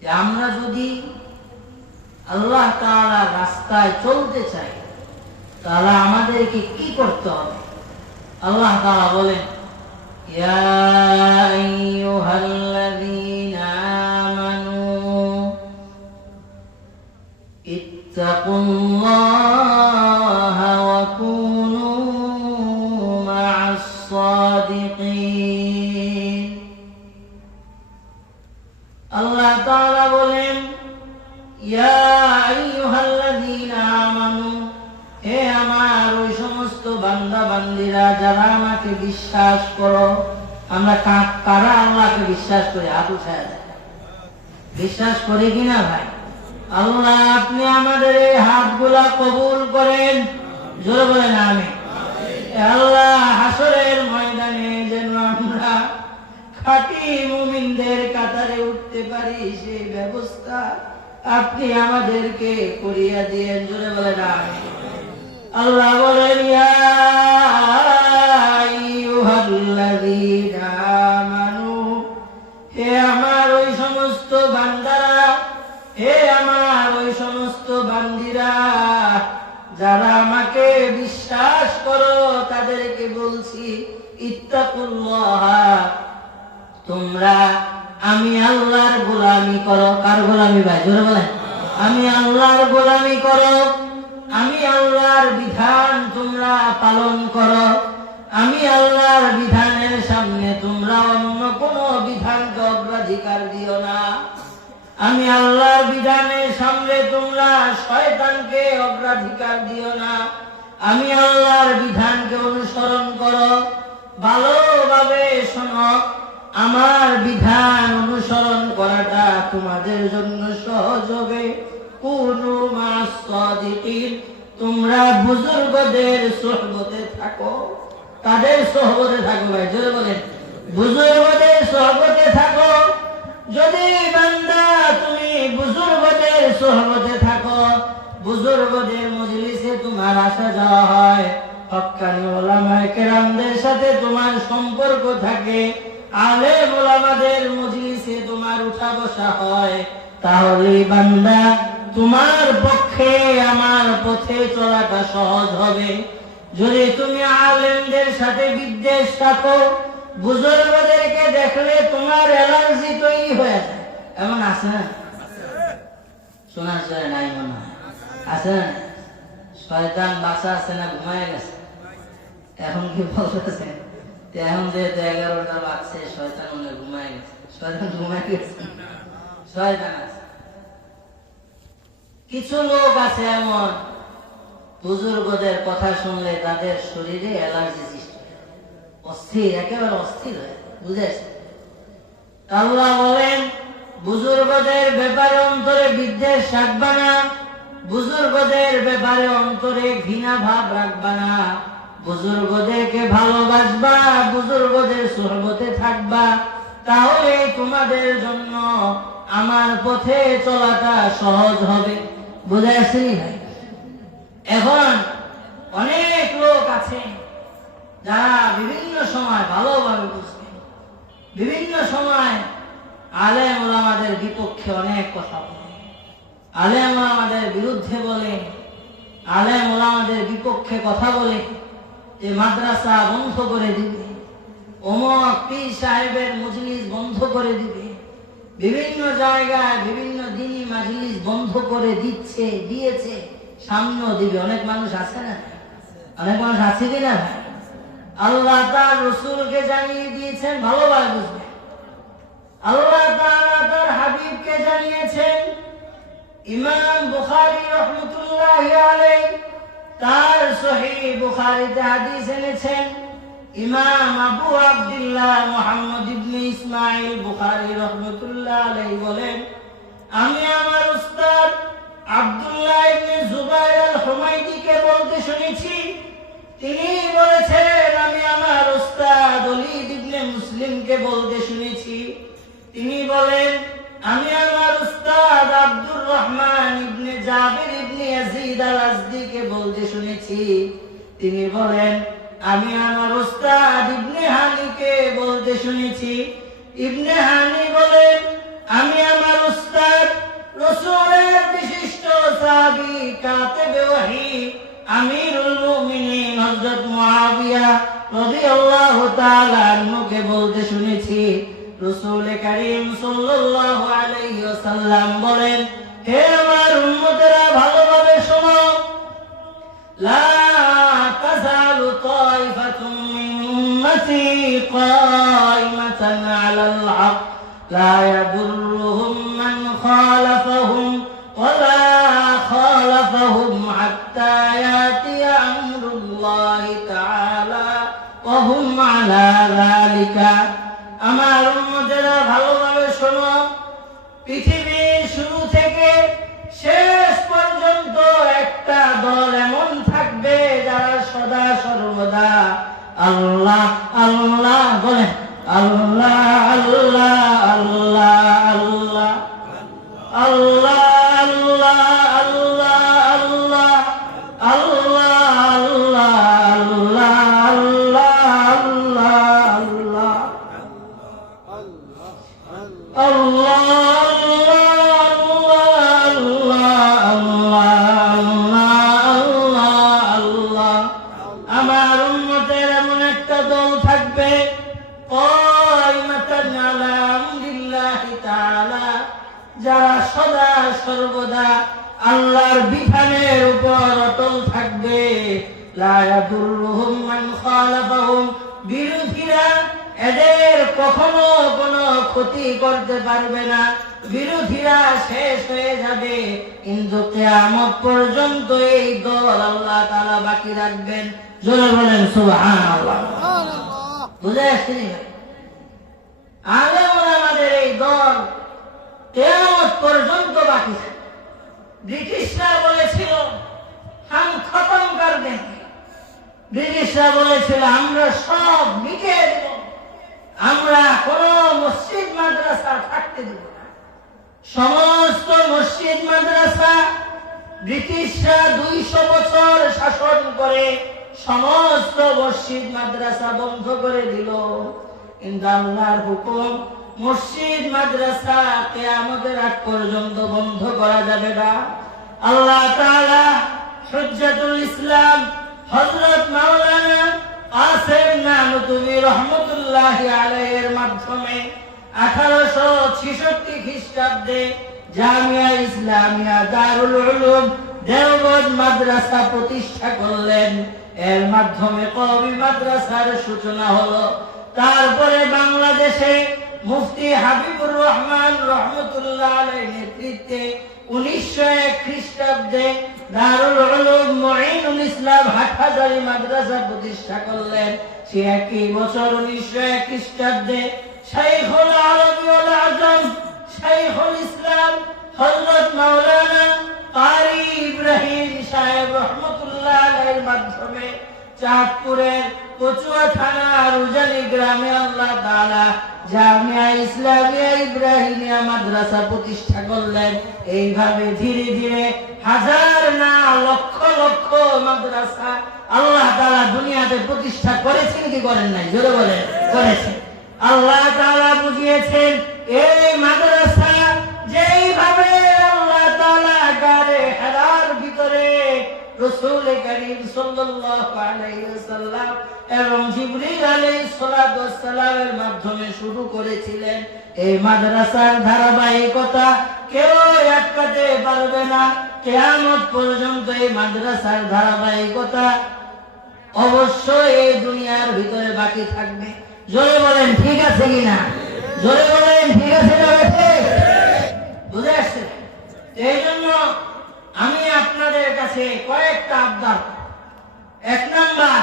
যে আমরা যদি আল্লাহ তাআলার রাস্তায় চলতে চাই তাহলে আমাদেরকে কি করতে হবে? আল্লাহ তাআলা বলেন, ইয়া আইয়ুহাল্লাযীনা আমানু ইত্তাকুল্লাহা ওয়া কুনু মা'আস সাদিকিন। আল্লাহ তাআলা বলেন, ইয়া আইয়ুহাল্লাযীনা আমানু, হে আমার ওই সমস্ত বান্দা বান্দীরা যারা আমাকে বিশ্বাস করো। আমরা কারা আল্লাহকে বিশ্বাস করি? হাত উঠায় দেয়। বিশ্বাস করি কিনা ভাই? আল্লাহ আপনি আমাদের এই হাতগুলা কবুল করেন, জোরে বলেন আমিন। আল্লাহ হাসরের ময়দানে যেন আমরা খাঁটি মুমিনদের কাতারে উঠতে পারি, সেই ব্যবস্থা আপনি আমাদেরকে করিয়া দিয়েন, জোরে বলেন আমিন। আল্লাহ বলেন ইয়া আইয়ুহাল্লাযীনা আমানু, হে আমার ওই সমস্ত বান্দারা, হে আমার ওই সমস্ত বান্দিরা যারা আমাকে বিশ্বাস করো, তাদেরকে বলছি ইত্তাকুল্লাহ, তোমরা আমি আল্লাহর গোলামি করো। কার গোলামি ভাই? জোরে বলেন। আমি আল্লাহর গোলামি করো, আমি আল্লাহর বিধান তোমরা পালন করো, আমি আল্লাহর বিধানের সামনে তোমরা অন্য কোনো বিধানকে অগ্রাধিকার দিও না, আমি আল্লাহর বিধানের সামনে তোমরা শয়তানকে অগ্রাধিকার দিও না, আমি আল্লাহর বিধানকে অনুসরণ করো। ভালোভাবে শোনো, আমার বিধান অনুসরণ করাটা তোমাদের জন্য সহজ হবে। কুনু মাস সাদিকিন, তোমরা বুজুর্গদের সোহবতে থাকো। তাদের সোহবতে থাকো ভাই, জোরে বলেন। বুজুর্গদের সোহবতে থাকো। যদি বান্দা তুমি বুজুর্গদের সোহবতে থাকো, বুজুর্গদের মজলিসে তোমার আসা যাওয়া হয়, হক্কানি ওলামায়ে কেরামদের সাথে তোমার সম্পর্ক থাকে, আলেম ওলামাদের মজলিসে তোমার উঠা বসা হয়, তাহলে বান্দা তোমার পক্ষে আমার পথে চলাটা সহজ হবে। যদি তুমি আলেমদের সাথে বিদ্বেষ রাখো, বুজুর্গদেরকে দেখলে তোমার অ্যালার্জি তৈরি হয়ে যায়, এমন আছে না? শোনা যায় নাই মনে হয়, আছে না? শয়তান বাসা আছে না ঘুমায় গেছে? এখন কি বলতেছে? এখন যেহেতু 11টা বাজছে, শয়তান মনে ঘুমায় গেছে। শয়তান ঘুমায় গেছে, শয়তান আছে। কিছু লোক আছে এমন, বুজুর্গদের কথা শুনলে তাদের শরীরে অ্যালার্জি সৃষ্টি হয়, অস্থির, একেবারে অস্থির হয়, বুঝেছে? আল্লাহ বলেন বুজুর্গদের ব্যাপারে অন্তরে বিদ্বেষ রাখবা না, বুজুর্গদের ব্যাপারে অন্তরে ঘৃণা ভাব রাখবা না, বুজুর্গদেরকে ভালোবাসবা, বুজুর্গদের সোহবতে থাকবা, তাহলে তোমাদের জন্য আমার পথে চলাটা সহজ হবে। বুঝে আসেনি ভাই? এখন অনেক লোক আছে যারা বিভিন্ন সময় ভালোভাবে বুঝবে, বিভিন্ন সময় আলেম ওলামাদের বিপক্ষে অনেক কথা বলে, আলেম ওলামাদের বিরুদ্ধে বলে, আলেম ওলামাদের বিপক্ষে কথা বলে যে মাদ্রাসা বন্ধ করে দিবে, অমুক পীর সাহেবের মজলিস বন্ধ করে দিবে, বিভিন্ন জায়গায় বিভিন্ন দিনই মজলিস বন্ধ করে দিচ্ছে, দিয়েছে, সামনেও দিবে। অনেক মানুষ আছে না? অনেক মানুষ আছে কিনা? আল্লাহ তার রসুলকে জানিয়ে দিয়েছেন, ভালোভাবে বুঝবেন। আল্লাহ তাআলা তার হাবিবকে জানিয়েছেন। ইমাম বুখারী রাহমাতুল্লাহি আলাইহি তার সহিহ বুখারীতে হাদিস এনেছেন। ইমাম আবু আব্দুল্লাহ মুহাম্মদ ইবনে ইসমাঈল বুখারী রাহমাতুল্লাহি আলাইহি বলেন, আমি আমার উস্তাদ আব্দুল্লাহ ইবনে জুবাইর আল-হুমাইদিকে বলতে শুনেছি, তিনি বলেছেন, আমি আমার উস্তাদ ওলীদ ইবনে মুসলিমকে বলতে শুনেছি, তিনি বলেন, আমি আমার উস্তাদ আব্দুর রহমান ইবনে জাবির ইবনে ইয়াজিদ আল-আজদিকে বলতে শুনেছি, তিনি বলেন, আমি আমার উস্তাদ ইবনে হানিকে বলতে শুনেছি। ইবনে হানি বলেন, আমি আমার উস্তাদ রাসূলের বিশিষ্ট সাহাবী কাতিবে ওহী আমিরুল মুমিনিন হযরত মুআবিয়া রাদিয়াল্লাহু তাআলা আনহুকে বলতে শুনেছি। রাসূল কারীম সাল্লাল্লাহু আলাইহি ওয়াসাল্লাম বলেন, হে আমার উম্মতেরা ভালোভাবে শোনো, লা তাযালু তাইফাতুম মিন উম্মতি কাইমাতান আলাল হক লা ইয়াদুররুহুম মান খালাফাহুম ওয়ালা খালাফাহুম হাত্তা ইয়াতিয়া আমরুল্লাহি তাআলা ওয়া হুম আলা যালিকা। আমার উম্মতেরা ভালোভাবে শোনো, পৃথিবী একটা দল এমন থাকবে যারা সদা সর্বদা আল্লাহ আল্লাহ বলে, আল্লাহ আল্লাহ আল্লাহ আল্লাহ আল্লাহ আল্লাহ আল্লাহ আল্লাহ আল্লাহ আল্লাহ আল্লাহ আল্লাহ আল্লাহ। আমার উম্মতের এমন একটা দল থাকবে কায়িমাতান আলা আমরিল্লাহি তাআলা, যারা সদা সর্বদা আল্লাহর বিধানের উপর অটল থাকবে। লা ইয়াদুররুহুম মান খালাফাহুম, বিরোধীরা এদের কখনো কোনো ক্ষতি করতে পারবে না, বিরোধীরা শেষ হয়ে যাবে। কিন্তু কিয়ামত পর্যন্ত এই দল আল্লাহ তাআলা বাকি রাখবেন। জোরে বলেন সুবহানাল্লাহ। বুঝে আসছেন? আমাদের এই দল কিয়ামত পর্যন্ত বাকি থাকবে। ব্রিটিশরা বলেছিল হাম খতম কর দেंगे, ব্রিটিশরা বলেছিল আমরা সব মিটিয়ে দেব, আমরা কোন মসজিদ মাদ্রাসা থাকতে দেব না। সমস্ত মসজিদ মাদ্রাসা ব্রিটিশরা 200 বছর শাসন করে সমস্ত মসজিদ মাদ্রাসা বন্ধ করে দিল। কিন্তু আল্লাহর হুকুম, মসজিদ মাদ্রাসা কিয়ামতের আগ পর্যন্ত বন্ধ করা যাবে না। আল্লাহ তাআলা হুজ্জাতুল ইসলাম হযরত মাওলানা কাসেম নানুতুবি রহমাতুল্লাহি আলাইহির মাধ্যমে 1866 খ্রিস্টাব্দে জামিয়া ইসলামিয়া দারুল উলুম দেওবন্দ মাদ্রাসা প্রতিষ্ঠা করলেন। এর মাধ্যমে কওমি মাদ্রাসার সূচনা হলো। তারপরে বাংলাদেশে মুফতি হাবিবুর রহমান রহমতুল্লাহ আলাইহির নেতৃত্বে 1901 খ্রিস্টাব্দে দারুল উলুম মুঈনুল ইসলাম হাটহাজারী মাদ্রাসা প্রতিষ্ঠা করলেন। সে একই বছর 1901 খ্রিস্টাব্দে শাইখুল আরবি ওয়াল আজম শাইখুল ইসলাম হযরত মাওলানা কারি ইব্রাহিম সাহেব রহমতুল্লাহ আলাইহির মাধ্যমে চাঁদপুরের কচুয়া থানার উজানি গ্রামে আল্লাহ তাআলা জামিয়া ইসলামিয়া ইব্রাহিমিয়া মাদ্রাসা প্রতিষ্ঠা করলেন। এইভাবে ধীরে ধীরে হাজার না লক্ষ লক্ষ মাদ্রাসা আল্লাহ তাআলা দুনিয়াতে প্রতিষ্ঠা করেছেন কি করেন নাই? জোরে বলেন, করেছেন। আল্লাহ তাআলা বুঝিয়েছেন এই মাদ্রাসা যেইভাবে আল্লাহ তাআলা গারে হেরার ভিতরে রাসূল করিম সাল্লাল্লাহু আলাইহি ওয়াসাল্লাম এবং জিবরিল আলাইহিস সালাতু ওয়াস সালামের মাধ্যমে শুরু করেছিলেন, এই মাদ্রাসার ধারাবাহিকতা কেউ আটকাতে পারবে না। কিয়ামত পর্যন্ত এই মাদ্রাসার ধারাবাহিকতা অবশ্যই এই দুনিয়ার ভিতরে বাকি থাকবে। জোরে বলেন ঠিক আছে কিনা? জোরে বলেন ঠিক আছে না? বুঝে আসছে? এই জন্য আমি আপনাদের কাছে কয়েকটা আবদার। 1 নাম্বার,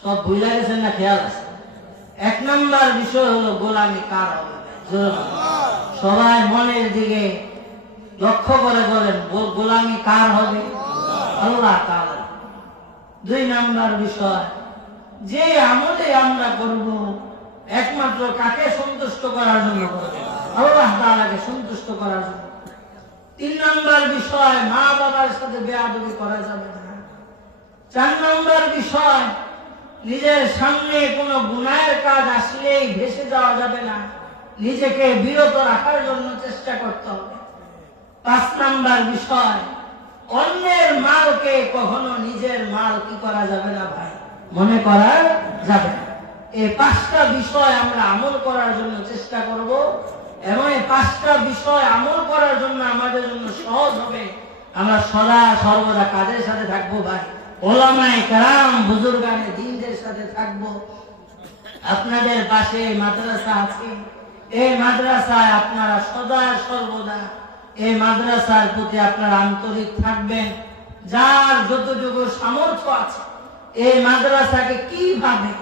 সব ভুলে গেছেন না? খেয়াল আছে? 1 নাম্বার বিষয় হলো গোলামি কার হবে। সবাই মনের দিকে লক্ষ্য করে বলেন, গোলামি কার হবে? আল্লাহ তাআলা। 2 নাম্বার বিষয়, যে আমলে আমরা করব একমাত্র কাকে সন্তুষ্ট করার জন্য করব? আল্লাহ তাআলাকে সন্তুষ্ট করার জন্য। 3 নাম্বার বিষয়, মা বাবার সাথে বেয়াদবি করা যাবে না। 4 নাম্বার বিষয়, নিজের সামনে কোনো গুনাহের কাজ আসলেই ভেসে যাওয়া যাবে না, নিজেকে বিরত রাখার জন্য চেষ্টা করতে হবে। 5 নাম্বার বিষয়, অন্যের মালকে কখনো নিজের মাল কি করা যাবে না ভাই, মনে করা যাবে না। এই 5টা বিষয় আমরা আমল করার জন্য চেষ্টা করব এবং এই 5টা বিষয় আমল করার জন্য আমাদের জন্য সহজ হবে। আমরা সদা সর্বদা কাদের সাথে থাকবো ভাই? ওলামায়ে কেরাম বুজুর্গানে দ্বীনদের সাথে থাকবো। আপনাদের পাশে মাদ্রাসা আছে, এই মাদ্রাসায় আপনারা সদা সর্বদা এই মাদ্রাসার প্রতি আপনারা আন্তরিক থাকবেন। যার যতটুকু সামর্থ্য আছে এই মাদ্রাসাকে কিভাবে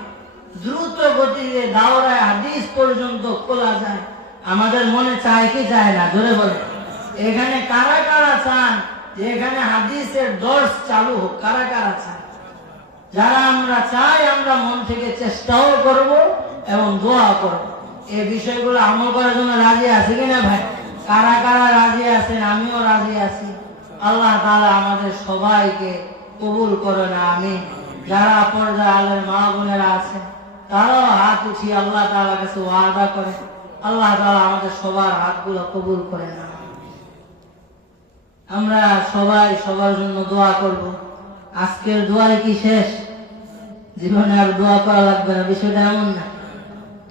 দ্রুত গতিতে দাওরায়ে হাদিস পর্যন্ত খোলা যায় আমাদের মনে চায় কি চায় না? জোরে বলে। এখানে কারা কারা চান যে এখানে হাদিসের দর্শ চালু হোক। কারা কারা চায়? যারা আমরা চাই, আমরা মন থেকে চেষ্টাও করব এবং দোয়া করব। এই বিষয়গুলো আমল করার জন্য রাজি আছি কিনা ভাই? কারা কারা রাজি আছেন? আমিও রাজি আছি। আল্লাহ তাআলা আমাদের সবাইকে কবুল করেন, আমিন। যারা পর্দায় আলের মা বোনেরা আছেন তারাও হাত উঠিয়ে আল্লাহ তাআলার কাছে ওয়াদা করে আল্লাহ তাআলা আমাদের সবার হাতগুলো কবুল করেন। আমরা সবাই সবার জন্য দোয়া করব। আজকের দোয়াই কি শেষ? জীবনে আর দোয়া করা লাগবে না, বিষয়টা এমন না।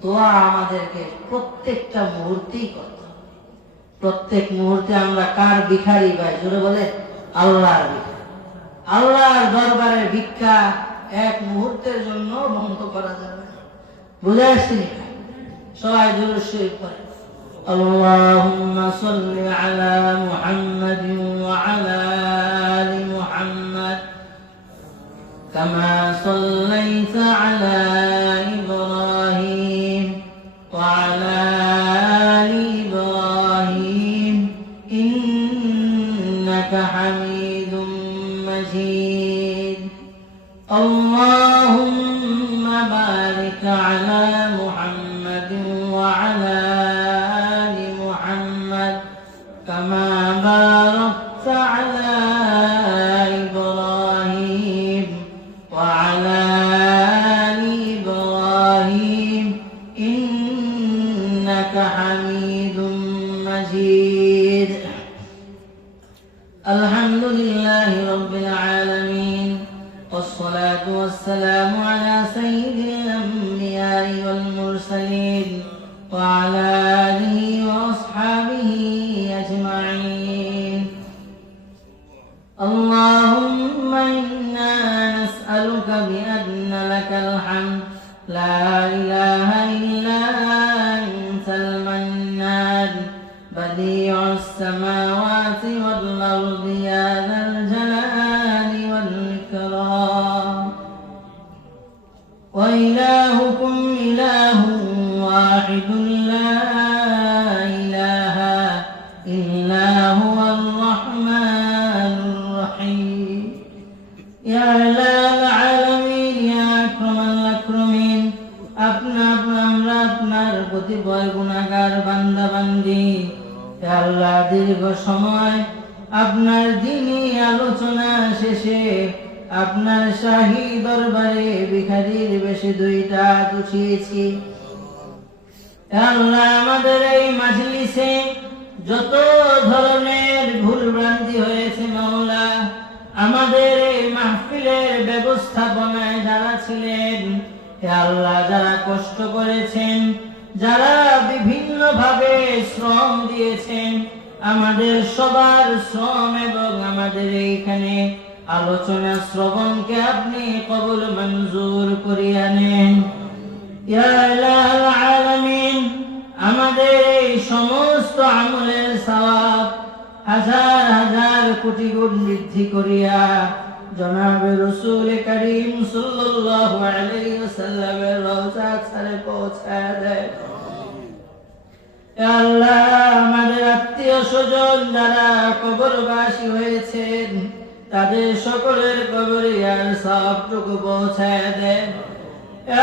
দোয়া আমাদেরকে প্রত্যেকটা মুহূর্তেই করতে হবে। প্রত্যেক মুহূর্তে আমরা কার ভিখারি ভাই? জোরে বলে আল্লাহর ভিখারি। আল্লাহর দরবারের ভিক্ষা এক মুহূর্তের জন্য বন্ধ করা যাবে না। বুঝে আসছি? সবাই দুরূদ শরীফ পড়ে। اللهم صل على محمد وعلى آل محمد كما صليت على إبراهيم وعلى آل إبراهيم إنك حميد مجيد اللهم بارك على محمد وعلى آل محمد كما باركت على إبراهيم وعلى آل إبراهيم إنك حميد مجيد الحمد لله رب العالمين والصلاة والسلام على سيد الأنبياء والمرسلين وعلى آله وأصحابه أجمعين اللهم إنا نسألك بأن لك الحمد لا إله إلا أنت المنان بديع السماوات والأرض يا ذا الجلال والإكرام وإلهكم إله واحد لا إله إلا هو الرحمن الرحيم يا إله العالمين يا أكرم الأكرمين আমরা আপনার প্রতিভয় গুনাহগার বান্দা বান্দি। হে আল্লাহ, দীর্ঘ সময় আপনার দ্বীনি আলোচনা শেষে আপনার শাহী দরবারে ভিখারির বেশে দুইটা হাত উঠিয়েছি। হে আল্লাহ, আমাদের এই মাজলিসে যত ধরনের ভুল ভ্রান্তি হয়েছে মাওলা, আমাদের এই মাহফিলের ব্যবস্থাপনায় যারা ছিলেন, হে আল্লাহ, যারা কষ্ট করেছেন, যারা বিভিন্ন ভাবে শ্রম দিয়েছেন, আমাদের সবার শ্রম এবং আমাদের এইখানে আলোচনা শ্রবণকে আপনি কবুল মঞ্জুর করিয়া নেন। ইয়া ইলাহাল আলামিন, আমাদের এই সমস্ত আমলের সওয়াব হাজার হাজার কোটি গুণ বৃদ্ধি করিয়া জনাবে রাসূল করিম সাল্লাল্লাহু আলাইহি ওয়াসাল্লামের রওজা ছাড়ে পৌঁছায় দেয়। আল্লাহ, আমাদের আত্মীয় স্বজন যারা কবরবাসী হয়েছেন তাদের সকলের কবরে আর সবটুকু পৌঁছায় দেন।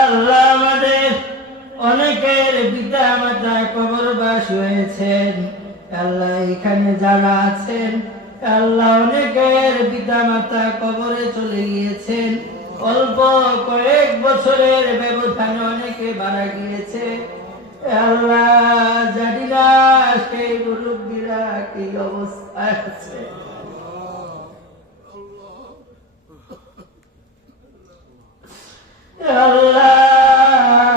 আল্লাহ, আমাদের অনেকের পিতা মাতা কবরবাসী হয়েছেন। আল্লাহ, এখানে যারা আছেন, আল্লাহ, অনেকের পিতা মাতা কবরে চলে গিয়েছেন। অল্প কয়েক বছরের ব্যবধানে অনেকে মারা গিয়েছে। আল্লাহ, জানি না সেই মুরব্বীরা কি অবস্থায় আছে। আল্লাহ,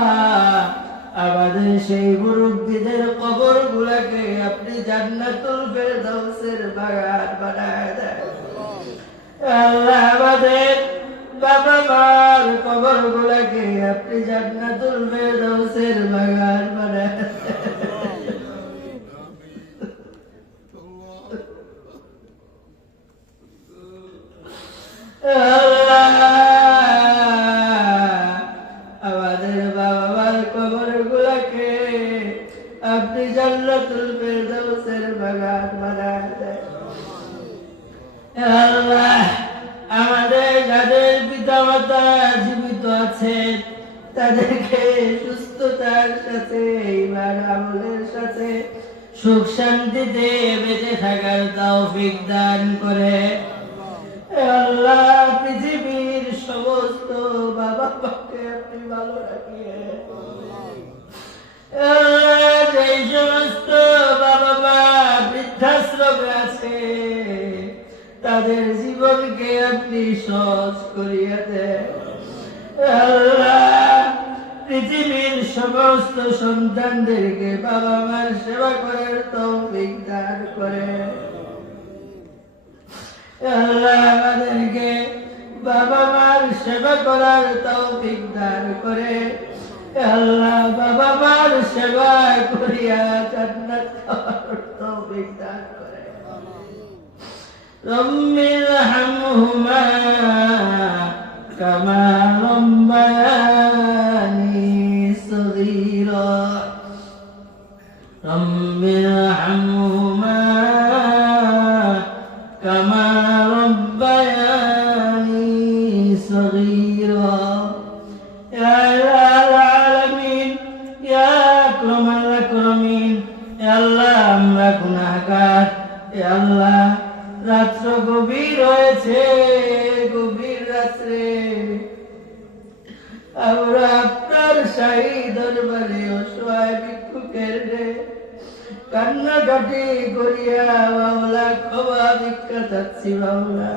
আমাদের সেই মুরব্বীদের কবর গুলাকে আপনি জান্নাতুল ফেরদাউসের বাগান বানায় দেন। আল্লাহ, আমাদের বাবা মার কবর গুলাকে আপনি জান্নাতুল ফেরদাউসের বাগান বানায় দেন। আমাদের বাবা মার কবর গুলাকে আপনি জান্নাতুল ফেরদাউসের বাগান বানায় দেন। পিতামাতা জীবিত আছেন, তাদেরকে সুস্থতার সাথে ঈমান আমলের সাথে সুখ শান্তিতে বেঁচে থাকার তৌফিক দান করে। হে আল্লাহ, পৃথিবীর সমস্ত বাবা মাকে আপনি ভালো রাখিয়ে। যে সমস্ত বাবা মা বৃদ্ধাশ্রমে আছে, তাদের জীবনকে আপনি সহজ করিয়া দেন। আল্লাহ, পৃথিবীর সমস্ত সন্তানদেরকে বাবা মার সেবা করার তৌফিক দান করে। আল্লাহ, আমাদেরকে বাবা মার সেবা করার তৌফিক দান করে। আল্লাহ, বাবা মার সেবা করিয়া জান্নাত পাওয়ার তৌফিক দান করে। রব্বিরহামহুমা কামা রাব্বায়ানি সগীরা। রব্বিরহামহুমা কামা রাব্বায়ানি সগীরা। ইয়া ইলাহাল আলামিন, ইয়া আকরামাল আকরামিন। ইয়া আল্লাহ, আমরা গুনাহগার। ইয়া আল্লাহ, রাত্র গভীর হয়েছে, গভীর রাত্রে আমরা আপনার শাহী দরবারে অসহায় ভিক্ষুকের কান্নাকাটি করিয়া বাউলা ক্ষমা ভিক্ষা চাচ্ছি। বাউলা,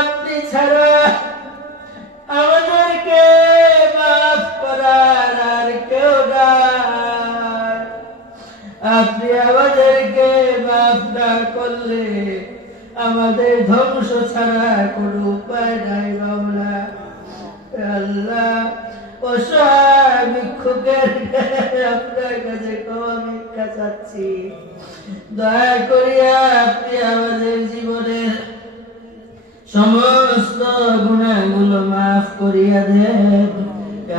আপনি ছাড়া আমাদেরকে মাফ করার আর কেউ নাই। আপনি আমাদেরকে মাফ না করলে আমাদের ধ্বংস ছাড়া কোনো উপায় নাই। বাউলা, আল্লাহ, অসহায় ভিক্ষুকের আপনার কাছে ক্ষমা ভিক্ষা চাচ্ছি। দয়া করিয়া আপনি আমাদের জীবনের সমস্ত গুনাহগুলো মাফ করিয়া দেন।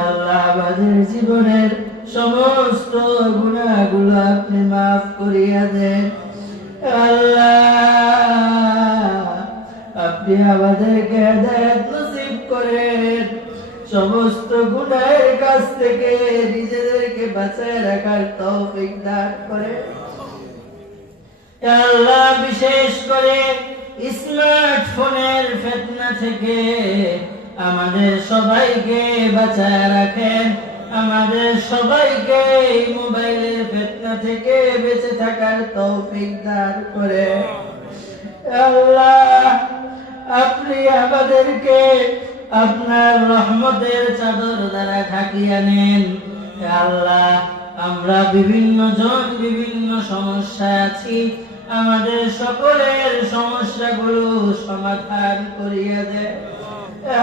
আল্লাহ, আমাদের জীবনের সমস্ত গুনাহগুলো আপনি মাফ করিয়া দেন। আল্লাহ, আপনি আমাদেরকে হেদায়েত নসিব করেন। সমস্ত গুনাহের কাছ থেকে নিজেদেরকে বাঁচায় রাখার তৌফিক দান করেন। আল্লাহ, বিশেষ করে স্মার্টফোনের ফিতনা থেকে আমাদের সবাইকে বাঁচায় রাখেন। আমাদের সবাইকে এই মোবাইলের ফিতনা থেকে বেঁচে থাকার তৌফিক দান করে। আল্লাহ, আপনি আমাদেরকে আপনার রহমতের চাদর দ্বারা ঢাকিয়া নেন। আল্লাহ, আমরা বিভিন্ন জন বিভিন্ন সমস্যায় আছি, আমাদের সকলের সমস্যাগুলো সমাধান করিয়া দেন।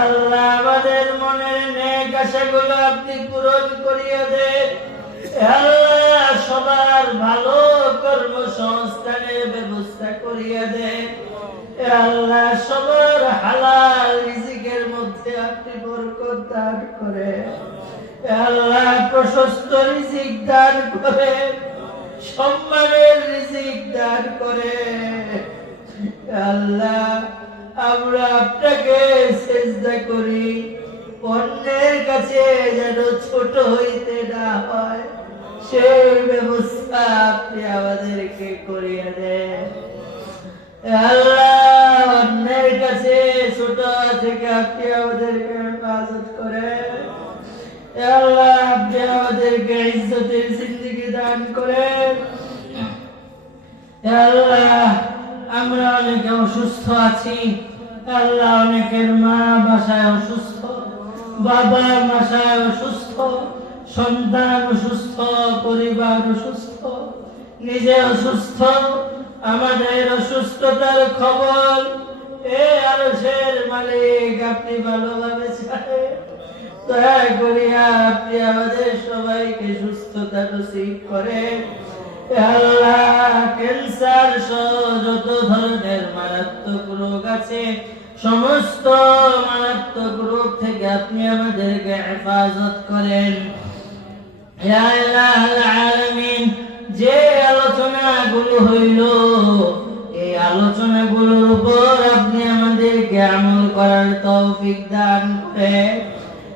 আল্লাহ, আমাদের মনের নেক আশাগুলো আপনি পূরণ করিয়া দেন। আল্লাহ, সবার ভালো কর্মসংস্থানের ব্যবস্থা করিয়া দেন। আল্লাহ, সবার হালাল রিজিকের মধ্যে আপনি বরকত দান করে। আল্লাহ, প্রশস্ত রিজিক দান করে, সম্মানের রিজিক দান করে। আল্লাহ, আমরা আপনাকে সিজদা করি, অন্যের কাছে যেন ছোট হইতে না হয়, সেই ব্যবস্থা আপনি আমাদেরকে করিয়া দেন। আল্লাহ, অন্যের কাছে ছোট থেকে আপনি আমাদেরকে হেফাজত করেন। আল্লাহ, আপনি আমাদেরকে ইজ্জতের জিন্দেগি দান করেন। আল্লাহ, আমরা অনেকে অসুস্থ আছি। আল্লাহ, অনেকের মা বাসায় অসুস্থ, বাবা বাসায় অসুস্থ, সন্তান অসুস্থ, পরিবার অসুস্থ, নিজে অসুস্থ। আমাদের অসুস্থতার খবর এই আরশের মালিক আপনি ভালোভাবে জানেন। দয়া করিয়া আপনি আমাদের সবাইকে সুস্থতা নসিব করেন। আল্লাহ, ক্যান্সার সহ যত ধরনের মারাত্মক রোগ আছে, সমস্ত মারাত্মক রোগ থেকে আপনি আমাদেরকে হেফাজত করেন। ইয়া ইলাহাল আলামিন, যে আলোচনাগুলো হইল, এই আলোচনাগুলোর উপর আপনি আমাদেরকে আমল করার তৌফিক দান করেন।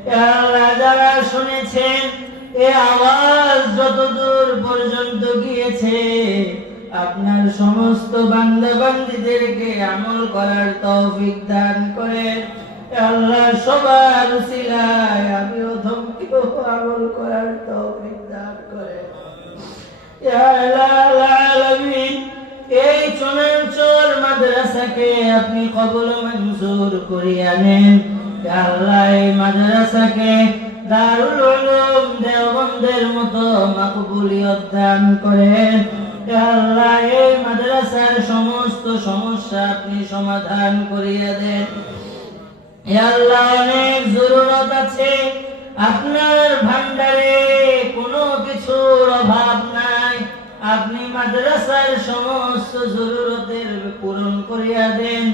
ইয়া আল্লাহ, যারা শুনেছেন এই আওয়াজ যতদূর পর্যন্ত গিয়েছে, আপনার সমস্ত বান্দা বান্দীদেরকে আমল করার তৌফিক দান করেন। ইয়া আল্লাহ, সবার উসিলায় আমি অধমকেও আমল করার তৌফিক দান করেন। ইয়া ইলাহাল আলামিন, এই চনাঞ্চল মাদ্রাসাকে আপনি কবুল মঞ্জুর করিয়া নেন। ইয়া আল্লাহ, এই মাদ্রাসাকে দারুল উলুম দেওবন্দের মতো মাকবুলিয়ত দান করেন। ইয়া আল্লাহ, এই মাদ্রাসার সমস্ত সমস্যা আপনি সমাধান করিয়া দেন। ইয়া আল্লাহ, অনেক জরুরত আছে, আপনার ভান্ডারে কোনো কিছুর অভাব নাই। আপনি মাদ্রাসার সমস্ত জরুরতের পূরণ করিয়া দেন,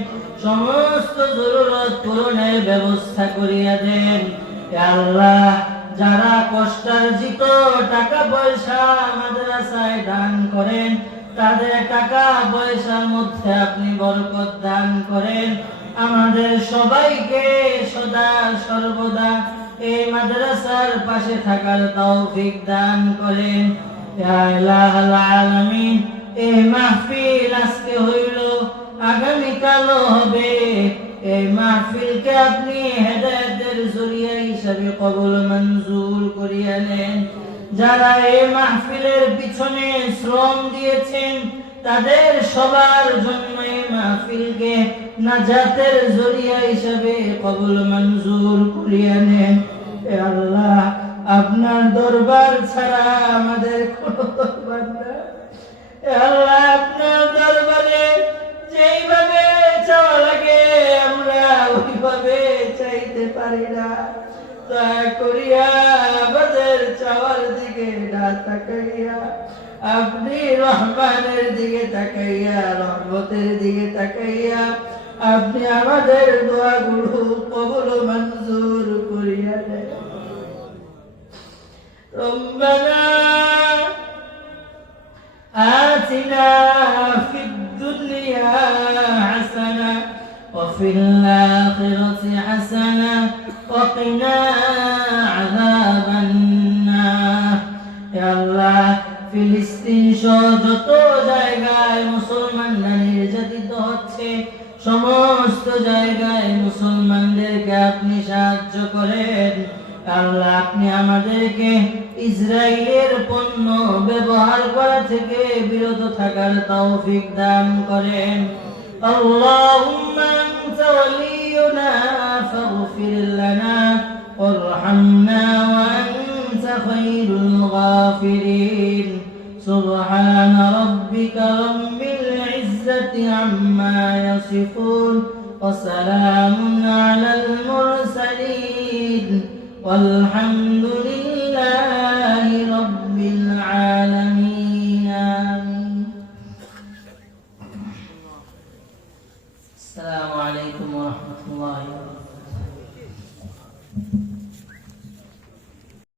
সমস্ত জরুরত পূরণের ব্যবস্থা করিয়া দেন। ইয়া আল্লাহ, যারা কষ্টার্জিত টাকা পয়সা মাদ্রাসায় দান করেন, তাদের টাকা পয়সার মধ্যে আপনি বরকত দান করেন। আমাদের সবাইকে সদা সর্বদা এই মাদ্রাসার পাশে থাকার তৌফিক দান করেন। ইয়া ইলাহাল আলামিন, এই মাহফিল আজকে হইল, আগামীকালও হবে। এই মাহফিলকে আপনি হেদায়েতের জরিয়া হিসাবে কবুল মঞ্জুর করিয়া নেন। যারা এই মাহফিলের পিছনে শ্রম দিয়েছেন, তাদের সবার জন্য এই মাহফিলকে নাজাতের জরিয়া হিসাবে কবুল মঞ্জুর করিয়া নেন। হে আল্লাহ, আপনার দরবার ছাড়া আমাদের কোনো দরবার না। হে আল্লাহ, আপনার দরবারে যেইভাবে চাওয়া লাগে আমরা ওইভাবে চাইতে পারি না। দয়া করিয়া আমাদের চাওয়ার দিকে না তাকাইয়া আপনি রহমানের দিকে তাকাইয়া, রহমতের দিকে তাকাইয়া আপনি আমাদের দোয়াগুলো কবুল মঞ্জুর করিয়া দেন। রব্বানা আতিনা ফিদ দুনিয়া হাসানা ওয়া ফিল আখিরাতি হাসানা ওয়া কিনা আযাবান নার। ইয়া আল্লাহ, ফিলিস্তিন সহ যত জায়গায় মুসলমানরা নির্যাতিত হচ্ছে, সমস্ত জায়গায় মুসলমানদেরকে আপনি সাহায্য করেন। আল্লাহ, আপনি আমাদেরকে ইসরায়েলের পণ্য ব্যবহার করা থেকে বিরত থাকার তৌফিক দান করেন। আল্লাহুম্মা আনতা ওয়ালিয়ুনা ফাগফির লানা ওয়ারহামনা ওয়া আনতা খায়রুল গাফিরিন। سبحان ربك رب العزة عما يصفون وسلام على المرسلين والحمد